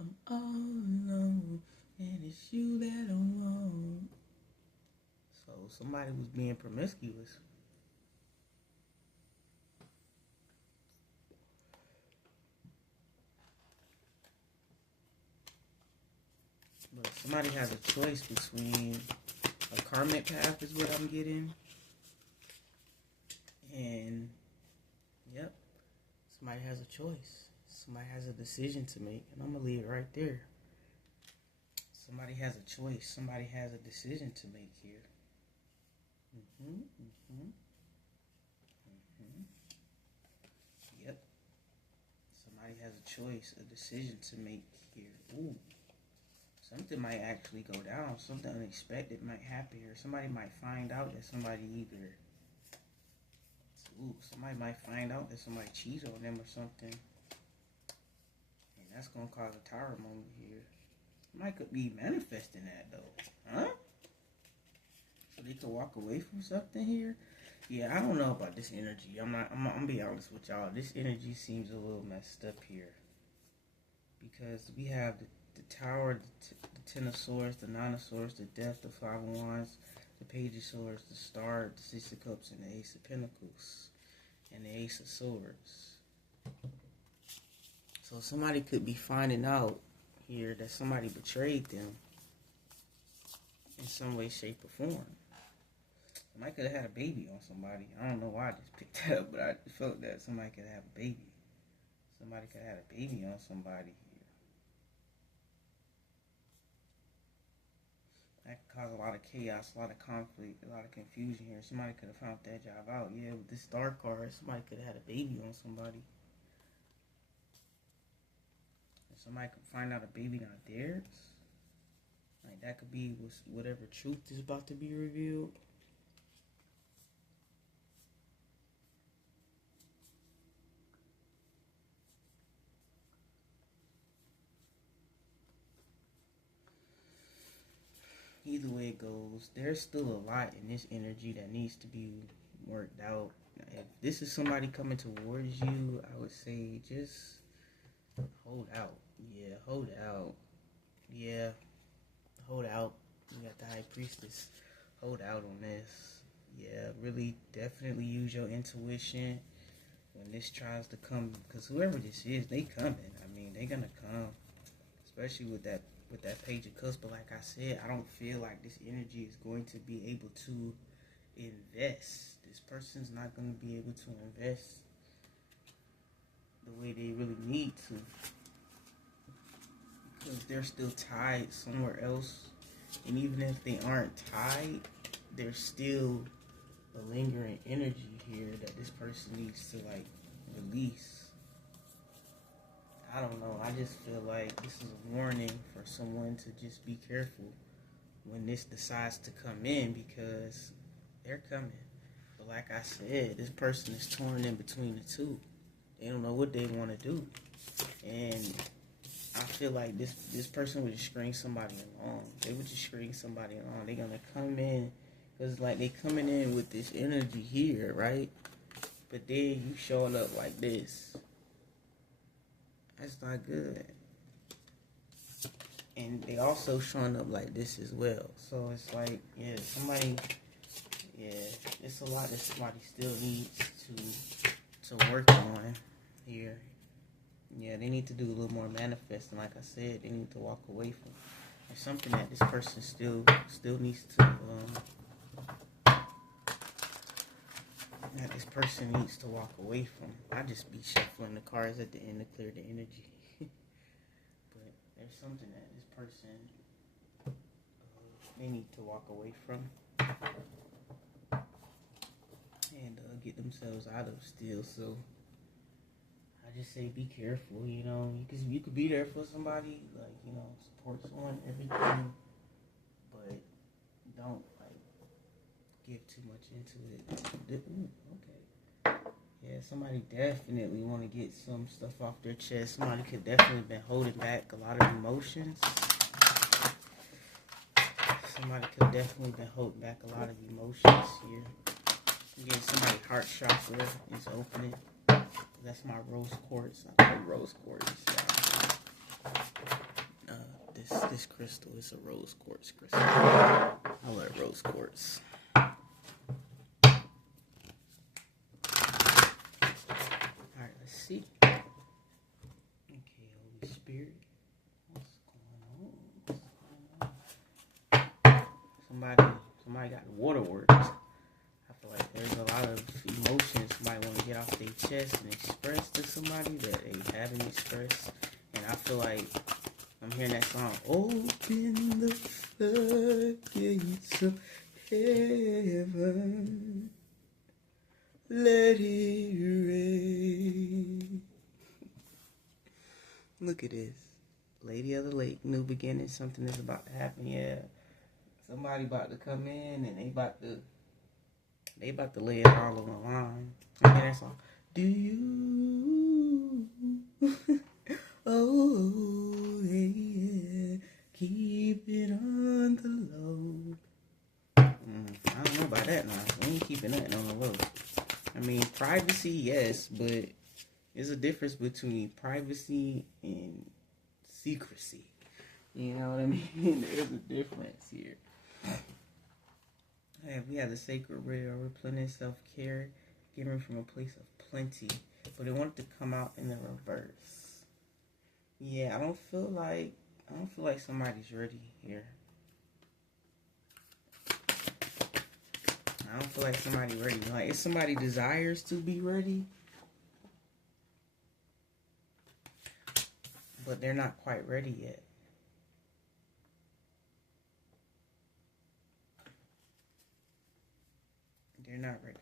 I'm all alone, and it's you that I want. So somebody was being promiscuous. But somebody has a choice between a karmic path is what I'm getting. And, yep, somebody has a choice. Somebody has a decision to make. And I'm going to leave it right there. Somebody has a choice. Somebody has a decision to make here. Yep. Somebody has a choice, a decision to make here. Ooh. Something might actually go down. Something unexpected might happen here. Somebody might find out that somebody find out that somebody cheats on them or something. And that's going to cause a tower moment here. Somebody could be manifesting that though. Huh? So they could walk away from something here? Yeah, I don't know about this energy. I'm gonna be honest with y'all. This energy seems a little messed up here. Because we have the tower, the Ten of Swords, the Nine of Swords, the Death, the Five of Wands, the Page of Swords, the Star, the Six of Cups, and the Ace of Pentacles, and the Ace of Swords. So somebody could be finding out here that somebody betrayed them in some way, shape, or form. Somebody could have had a baby on somebody. I don't know why I just picked that up, but I felt that somebody could have a baby. Somebody could have had a baby on somebody here. That could cause a lot of chaos, a lot of conflict, a lot of confusion here. Somebody could have found that job out. Yeah, with this Star card, somebody could have had a baby on somebody. And somebody could find out a baby not theirs. Like, that could be whatever truth is about to be revealed. Either way it goes, there's still a lot in this energy that needs to be worked out. If this is somebody coming towards you, I would say just hold out. Yeah, hold out. Yeah, hold out. You got the High Priestess. Hold out on this. Yeah, really definitely use your intuition when this tries to come. Because whoever this is, they coming. I mean, they gonna come. Especially with that Page of Cups. But like I said, I don't feel like this energy is going to be able to invest. This person's not going to be able to invest the way they really need to. Because they're still tied somewhere else. And even if they aren't tied, there's still a lingering energy here that this person needs to, like, release. I don't know. I just feel like this is a warning for someone to just be careful when this decides to come in, because they're coming. But like I said, this person is torn in between the two. They don't know what they want to do. And I feel like this person would just string somebody along. They would just string somebody along. They're going to come in, because like they coming in with this energy here, right? But then you showing up like this. That's not good. And they also showing up like this as well. So it's like, yeah, it's a lot that somebody still needs to work on here. Yeah, they need to do a little more manifesting. Like I said, they need to walk away from. There's something that this person still needs to that this person needs to walk away from. I just be shuffling the cards at the end to clear the energy. But there's something that this person they need to walk away from and get themselves out of still. So I just say be careful. You know, you could be there for somebody, like, you know, support someone, everything, but don't give too much into it. Ooh, okay. Yeah, somebody definitely want to get some stuff off their chest. Somebody could definitely been holding back a lot of emotions. Somebody could definitely been holding back a lot of emotions here. Again, somebody's heart chakra is opening. That's my rose quartz. I like rose quartz. This crystal is a rose quartz crystal. I like rose quartz. See. Okay, Holy Spirit. What's going on? Somebody got water words. I feel like there's a lot of emotions somebody want to get off their chest and express to somebody that they haven't expressed. And I feel like I'm hearing that song, open the floodgates of heaven. Let it rain. Look at this. Lady of the Lake, new beginning. Something is about to happen. Yeah. Somebody about to come in and they about to lay it all on the line. I hear that song. Do you? Oh, yeah. Keep it on the low. I don't know about that now. We ain't keeping nothing on the low. I mean, privacy, yes, but there's a difference between privacy and secrecy. You know what I mean? There's a difference here. We have the sacred river, replenish self-care, given from a place of plenty. But it wanted to come out in the reverse. Yeah, I don't feel like somebody's ready here. I don't feel like somebody ready. Like if somebody desires to be ready, but they're not quite ready yet. They're not ready.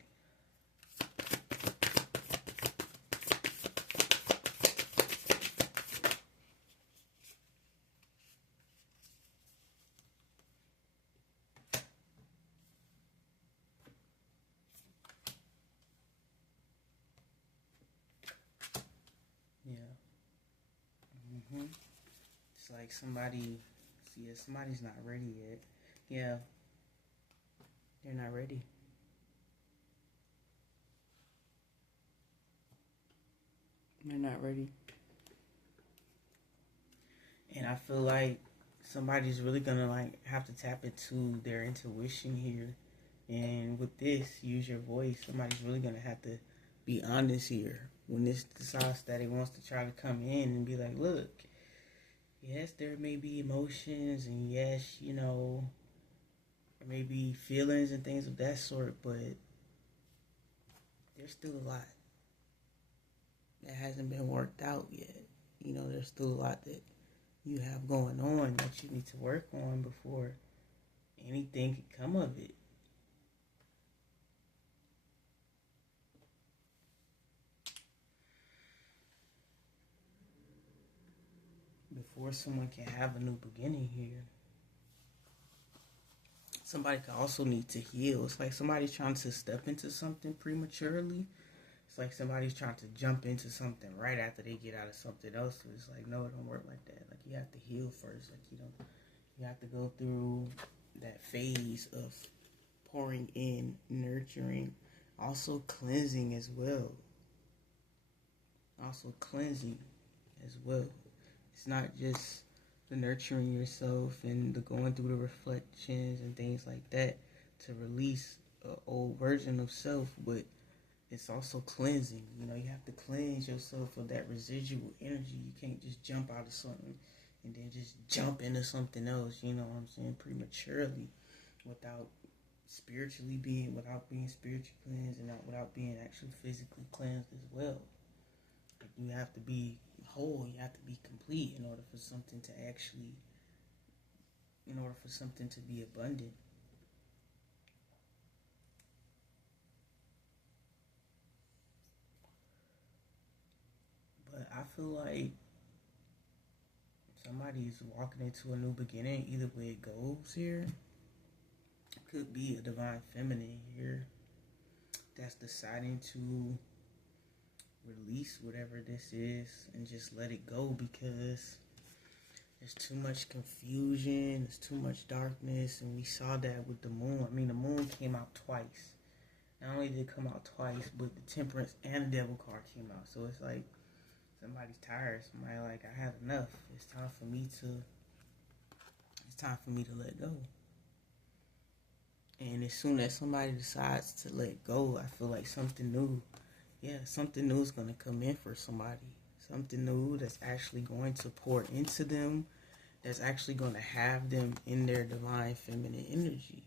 Yeah. It's like somebody's not ready yet. Yeah. They're not ready. They're not ready. And I feel like somebody's really gonna like have to tap into their intuition here. And with this, use your voice. Somebody's really gonna have to be honest here. When this decides that it wants to try to come in and be like, look, yes, there may be emotions, and yes, you know, there may be feelings and things of that sort, but there's still a lot that hasn't been worked out yet. You know, there's still a lot that you have going on that you need to work on before anything can come of it. Before someone can have a new beginning here. Somebody could also need to heal. It's like somebody's trying to step into something prematurely. It's like somebody's trying to jump into something right after they get out of something else. So it's like, no, it don't work like that. Like you have to heal first. Like you have to go through that phase of pouring in, nurturing, also cleansing as well. It's not just the nurturing yourself and the going through the reflections and things like that to release an old version of self, but it's also cleansing. You know, you have to cleanse yourself of that residual energy. You can't just jump out of something and then just jump into something else, you know what I'm saying, prematurely without being spiritually cleansed and without being actually physically cleansed as well. Like you have to be whole, you have to be complete in order for something to be abundant. But I feel like somebody's walking into a new beginning, either way it goes here. Could be a divine feminine here that's deciding to release whatever this is and just let it go, because there's too much confusion, there's too much darkness, and we saw that with the moon. I mean, the moon came out twice. Not only did it come out twice, but the temperance and the devil card came out. So it's like somebody's tired. Somebody like, I have enough. It's time for me to let go. And as soon as somebody decides to let go, I feel like something new is going to come in for somebody. Something new that's actually going to pour into them, that's actually going to have them in their divine feminine energy.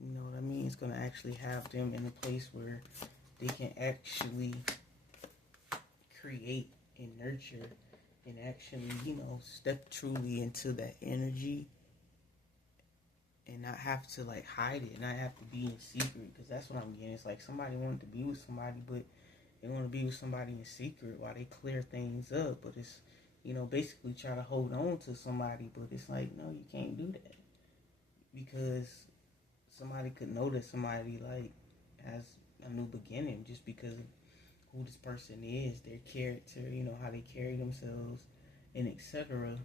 You know what I mean? It's going to actually have them in a place where they can actually create and nurture and actually, you know, step truly into that energy and not have to like hide it, not have to be in secret, because that's what I'm getting. It's like somebody wanted to be with somebody, but they want to be with somebody in secret while they clear things up. But it's, you know, basically try to hold on to somebody, but it's like, no, you can't do that, because somebody could know that somebody like has a new beginning just because of who this person is, their character, you know, how they carry themselves, and etc.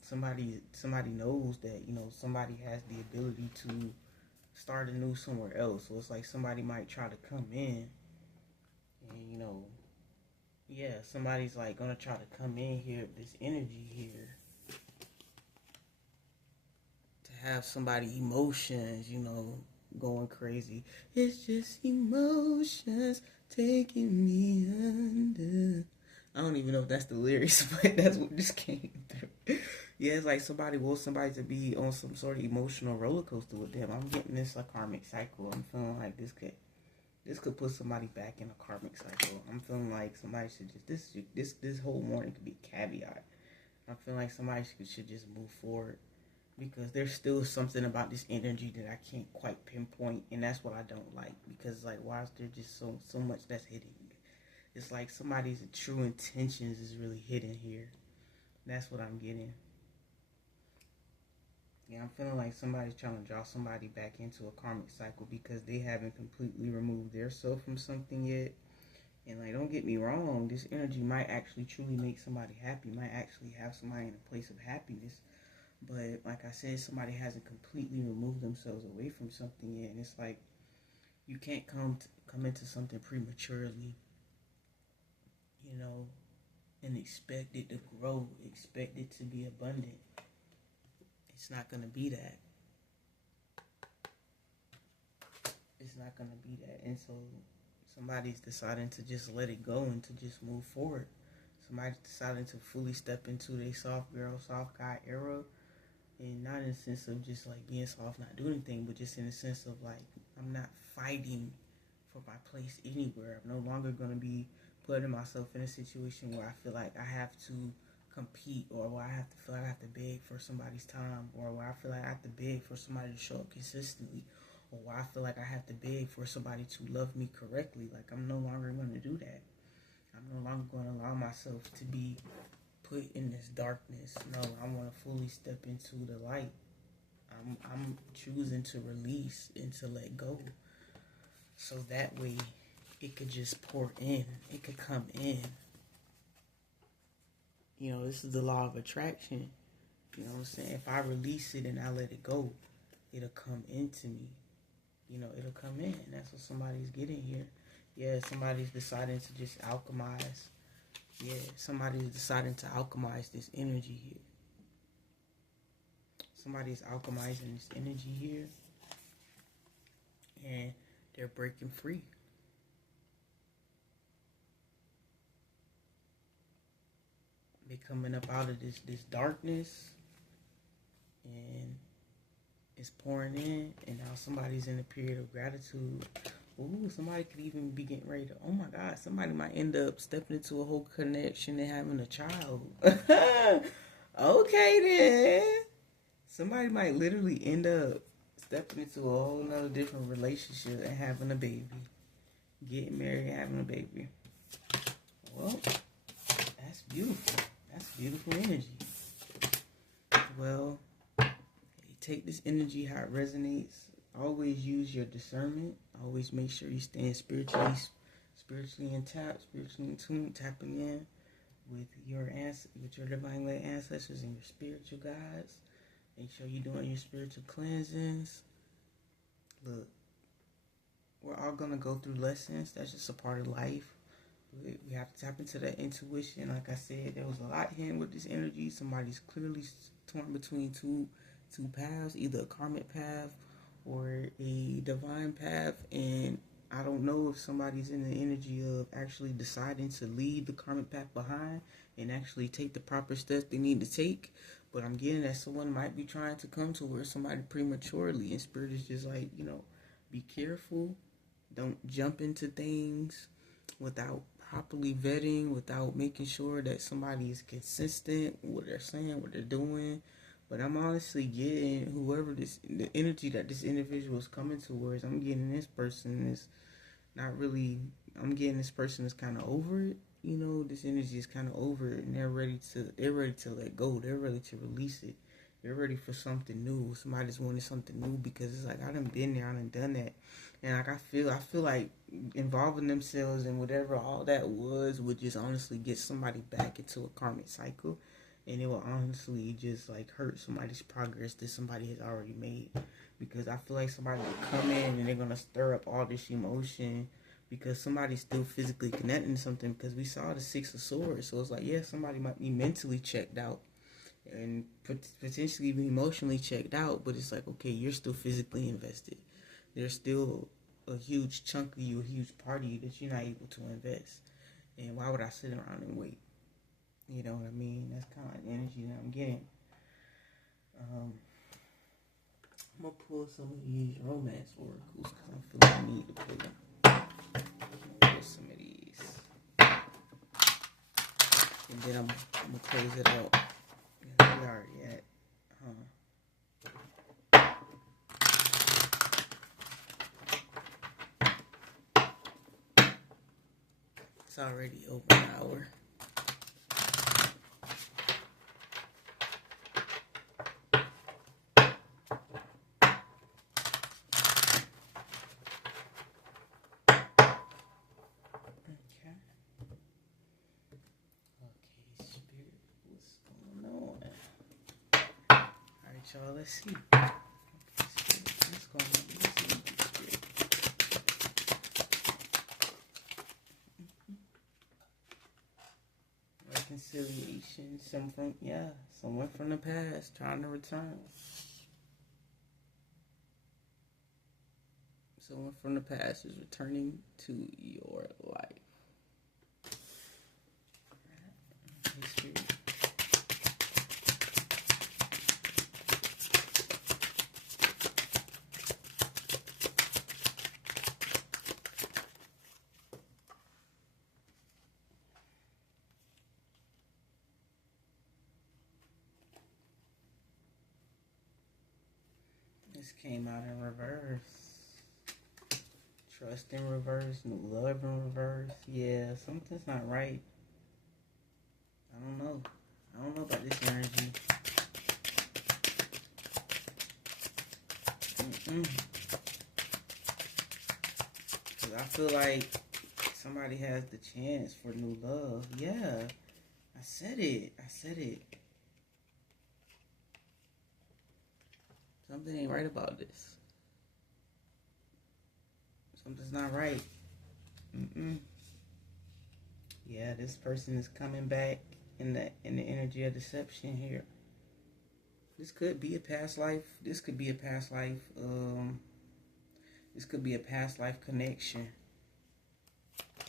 Somebody knows that, you know, somebody has the ability to start anew somewhere else. So it's like somebody might try to come in and, you know, yeah, somebody's like gonna try to come in here with this energy here have somebody emotions, you know, going crazy. It's just emotions taking me under. I don't even know if that's the lyrics, but that's what just came through. Yeah, it's like somebody wants somebody to be on some sort of emotional roller coaster with them. I'm getting this a karmic cycle. I'm feeling like this could put somebody back in a karmic cycle. I'm feeling like somebody should just this whole morning could be a caveat. I feel like somebody should just move forward because there's still something about this energy that I can't quite pinpoint, and that's what I don't like. Because like, why is there just so much that's hidden? It's like somebody's true intentions is really hidden here. That's what I'm getting. Yeah, I'm feeling like somebody's trying to draw somebody back into a karmic cycle because they haven't completely removed their self from something yet. And like, don't get me wrong, this energy might actually truly make somebody happy, might actually have somebody in a place of happiness. But like I said, somebody hasn't completely removed themselves away from something yet. And it's like, you can't come into something prematurely, you know, and expect it to grow, expect it to be abundant. It's not going to be that. It's not going to be that. And so somebody's deciding to just let it go and to just move forward. Somebody's deciding to fully step into their soft girl, soft guy era. And not in the sense of just like being soft, not doing anything, but just in the sense of like, I'm not fighting for my place anywhere. I'm no longer going to be putting myself in a situation where I feel like I have to compete, or where I have to feel like I have to beg for somebody's time, or where I feel like I have to beg for somebody to show up consistently, or where I feel like I have to beg for somebody to love me correctly. Like, I'm no longer going to do that. I'm no longer going to allow myself to be put in this darkness. No, I want to fully step into the light. I'm choosing to release and to let go, so that way it could just pour in. It could come in. You know, this is the law of attraction. You know what I'm saying? If I release it and I let it go, it'll come into me. You know, it'll come in. That's what somebody's getting here. Yeah, somebody's deciding to just alchemize. Yeah, somebody's deciding to alchemize this energy here. Somebody's alchemizing this energy here. And they're breaking free. They're coming up out of this darkness. And it's pouring in. And now somebody's in a period of gratitude. Ooh, somebody could even be getting ready to, oh my God, somebody might end up stepping into a whole connection and having a child. Okay then. Somebody might literally end up stepping into a whole nother different relationship and having a baby. Getting married and having a baby. Well, that's beautiful. That's beautiful energy. Well, take this energy how it resonates. Always use your discernment. Always make sure you stand spiritually intact, spiritually in tune, tapping in with your divine led ancestors and your spiritual guides. Make sure you're doing your spiritual cleansings. Look, we're all gonna go through lessons. That's just a part of life. We have to tap into that intuition. Like I said, there was a lot hidden with this energy. Somebody's clearly torn between two paths, either a karmic path or a divine path, and I don't know if somebody's in the energy of actually deciding to leave the karmic path behind and actually take the proper steps they need to take. But I'm getting that someone might be trying to come towards somebody prematurely, and Spirit is just like, you know, be careful. Don't jump into things without properly vetting, without making sure that somebody is consistent with what they're saying, what they're doing. But I'm honestly getting the energy that this individual is coming towards, I'm getting this person is not really, I'm getting this person is kind of over it. You know, this energy is kind of over it, and they're ready to let go. They're ready to release it. They're ready for something new. Somebody's wanting something new because it's like, I done been there, I done done that. And like, I feel like involving themselves in whatever all that would just honestly get somebody back into a karmic cycle. And it will honestly just like hurt somebody's progress that somebody has already made. Because I feel like somebody will come in and they're going to stir up all this emotion because somebody's still physically connecting to something, because we saw the Six of Swords. So it's like, yeah, somebody might be mentally checked out. and potentially be emotionally checked out, but it's like, okay, you're still physically invested. There's still a huge chunk of you, a huge part of you that you're not able to invest. And why would I sit around and wait? You know what I mean? That's kind of like the energy that I'm getting. I'm going to pull some of these romance oracles because I'm feeling the need to pull them. Pull some of these. And then I'm going to close it out. We already at, It's already over an hour. Y'all, let's see. What's going on? Reconciliation. Someone from the past trying to return. Someone from the past is returning to your life. Okay, Spirit. This came out in reverse. Trust in reverse, new love in reverse. Yeah, something's not right. I don't know about this energy. Cause I feel like somebody has the chance for new love. Yeah, I said it. Something ain't right about this. Something's not right. Yeah, this person is coming back in the energy of deception here. This could be a past life. This could be a past life. This could be a past life connection.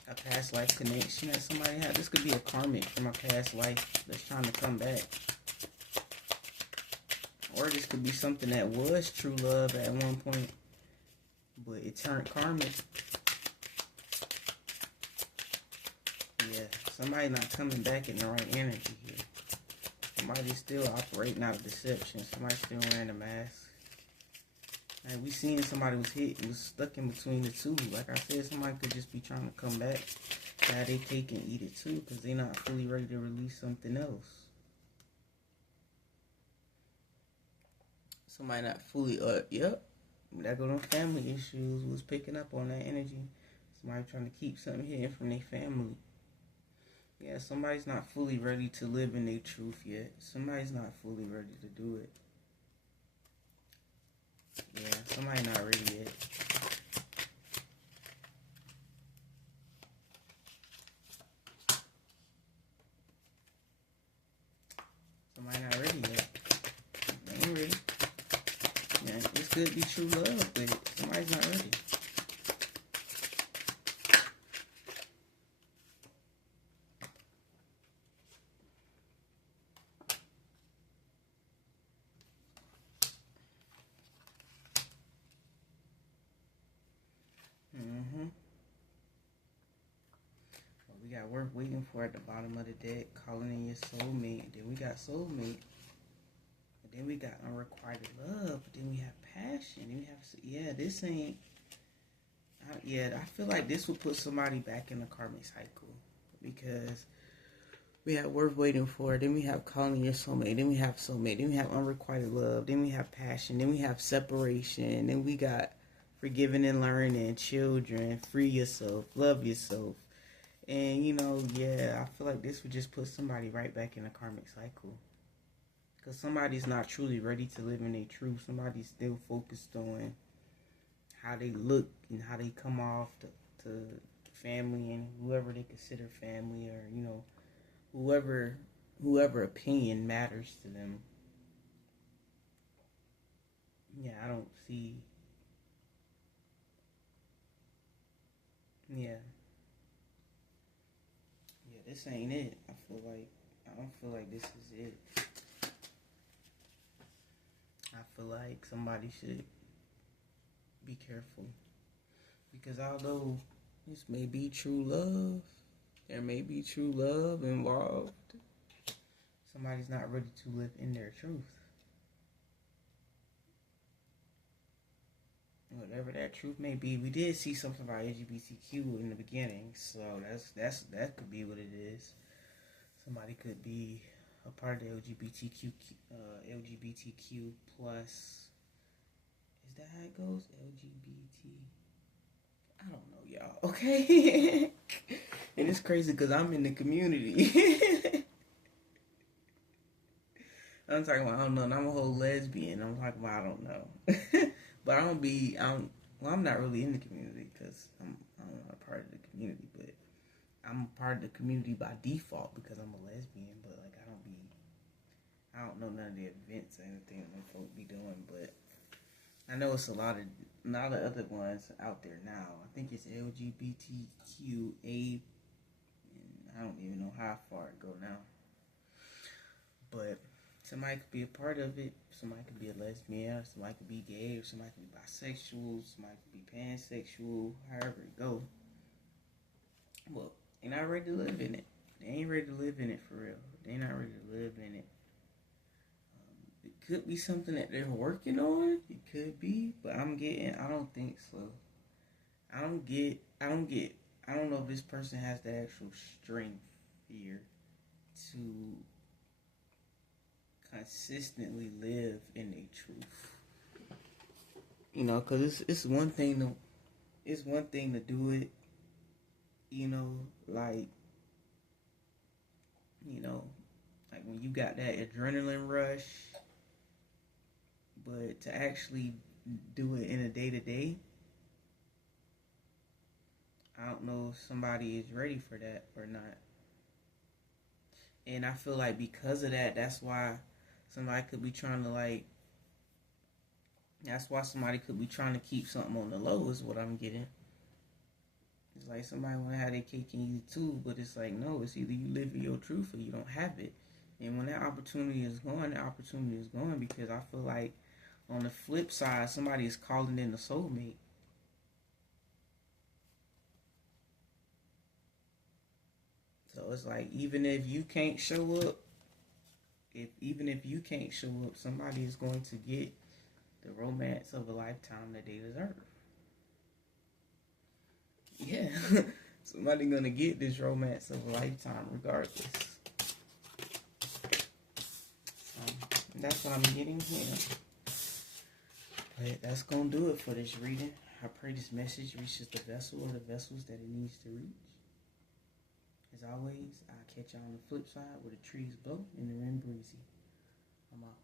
A past life connection that somebody had. This could be a karmic from a past life that's trying to come back. Or this could be something that was true love at one point, but it turned karmic. Yeah, somebody not coming back in the right energy here. Somebody's still operating out of deception. Somebody's still wearing a mask. Like we seen somebody was stuck in between the two. Like I said, somebody could just be trying to come back. Now they cake and eat it too, because they're not fully ready to release something else. Somebody not fully yep. That go on family issues was picking up on that energy. Somebody trying to keep something hidden from their family. Yeah, somebody's not fully ready to live in their truth yet. Somebody's not fully ready to do it. Yeah, somebody not ready yet. Somebody not ready yet. They ain't ready. Yeah, this could be true love, but somebody's not ready. We got work waiting for at the bottom of the deck, calling in your soulmate. Then we got soulmate. But then we got unrequited love. But then we have passion. Then we have, yeah, this ain't, I feel like this will put somebody back in the karmic cycle. Because we have work waiting for. Then we have calling your soulmate. Then we have soulmate. Then we have unrequited love. Then we have passion. Then we have separation. Then we got forgiving and learning, children, free yourself, love yourself. And, I feel like this would just put somebody right back in a karmic cycle. Because somebody's not truly ready to live in their truth. Somebody's still focused on how they look and how they come off to family and whoever they consider family, or, whoever whoever opinion matters to them. Yeah, I don't see. Yeah. Yeah, this ain't it. I don't feel like this is it. I feel like somebody should be careful. Because although this may be true love, there may be true love involved, somebody's not ready to live in their truth. Whatever that truth may be, we did see something about LGBTQ in the beginning, so that could be what it is. Somebody could be a part of the LGBTQ plus. Is that how it goes? LGBT. I don't know, y'all. Okay, and it's crazy because I'm in the community. I'm talking about I don't know, and I'm a whole lesbian. I'm talking about I don't know, but I'm not really in the community because I'm not a part of the community, but I'm a part of the community by default because I'm a lesbian. But like I don't know none of the events or anything that folks be doing, but I know it's a lot of other ones out there now. I think it's LGBTQA. I don't even know how far it go now, but somebody could be a part of it. Somebody could be a lesbian. Somebody could be gay. Or somebody could be bisexual. Somebody could be pansexual. However it go. Well, they're not ready to live in it. They ain't ready to live in it for real. They're not ready to live in it. It could be something that they're working on. It could be, but I don't think so. I don't know if this person has the actual strength here to consistently live in a truth. You know, because it's one thing to do it. You know, like when you got that adrenaline rush, but to actually do it in a day-to-day, I don't know if somebody is ready for that or not. And I feel like because of that, that's why somebody could be trying to that's why somebody could be trying to keep something on the low is what I'm getting. It's like somebody want to have their cake and eat it too, but it's like, no, it's either you live in your truth or you don't have it. And when that opportunity is gone, because I feel like on the flip side, somebody is calling in a soulmate. So it's like, even if you can't show up, somebody is going to get the romance of a lifetime that they deserve. Yeah, somebody gonna get this romance of a lifetime regardless. That's what I'm getting here. But that's gonna do it for this reading. I pray this message reaches the vessel or the vessels that it needs to reach. As always, I'll catch y'all on the flip side where the trees blow and the wind breezy. I'm out.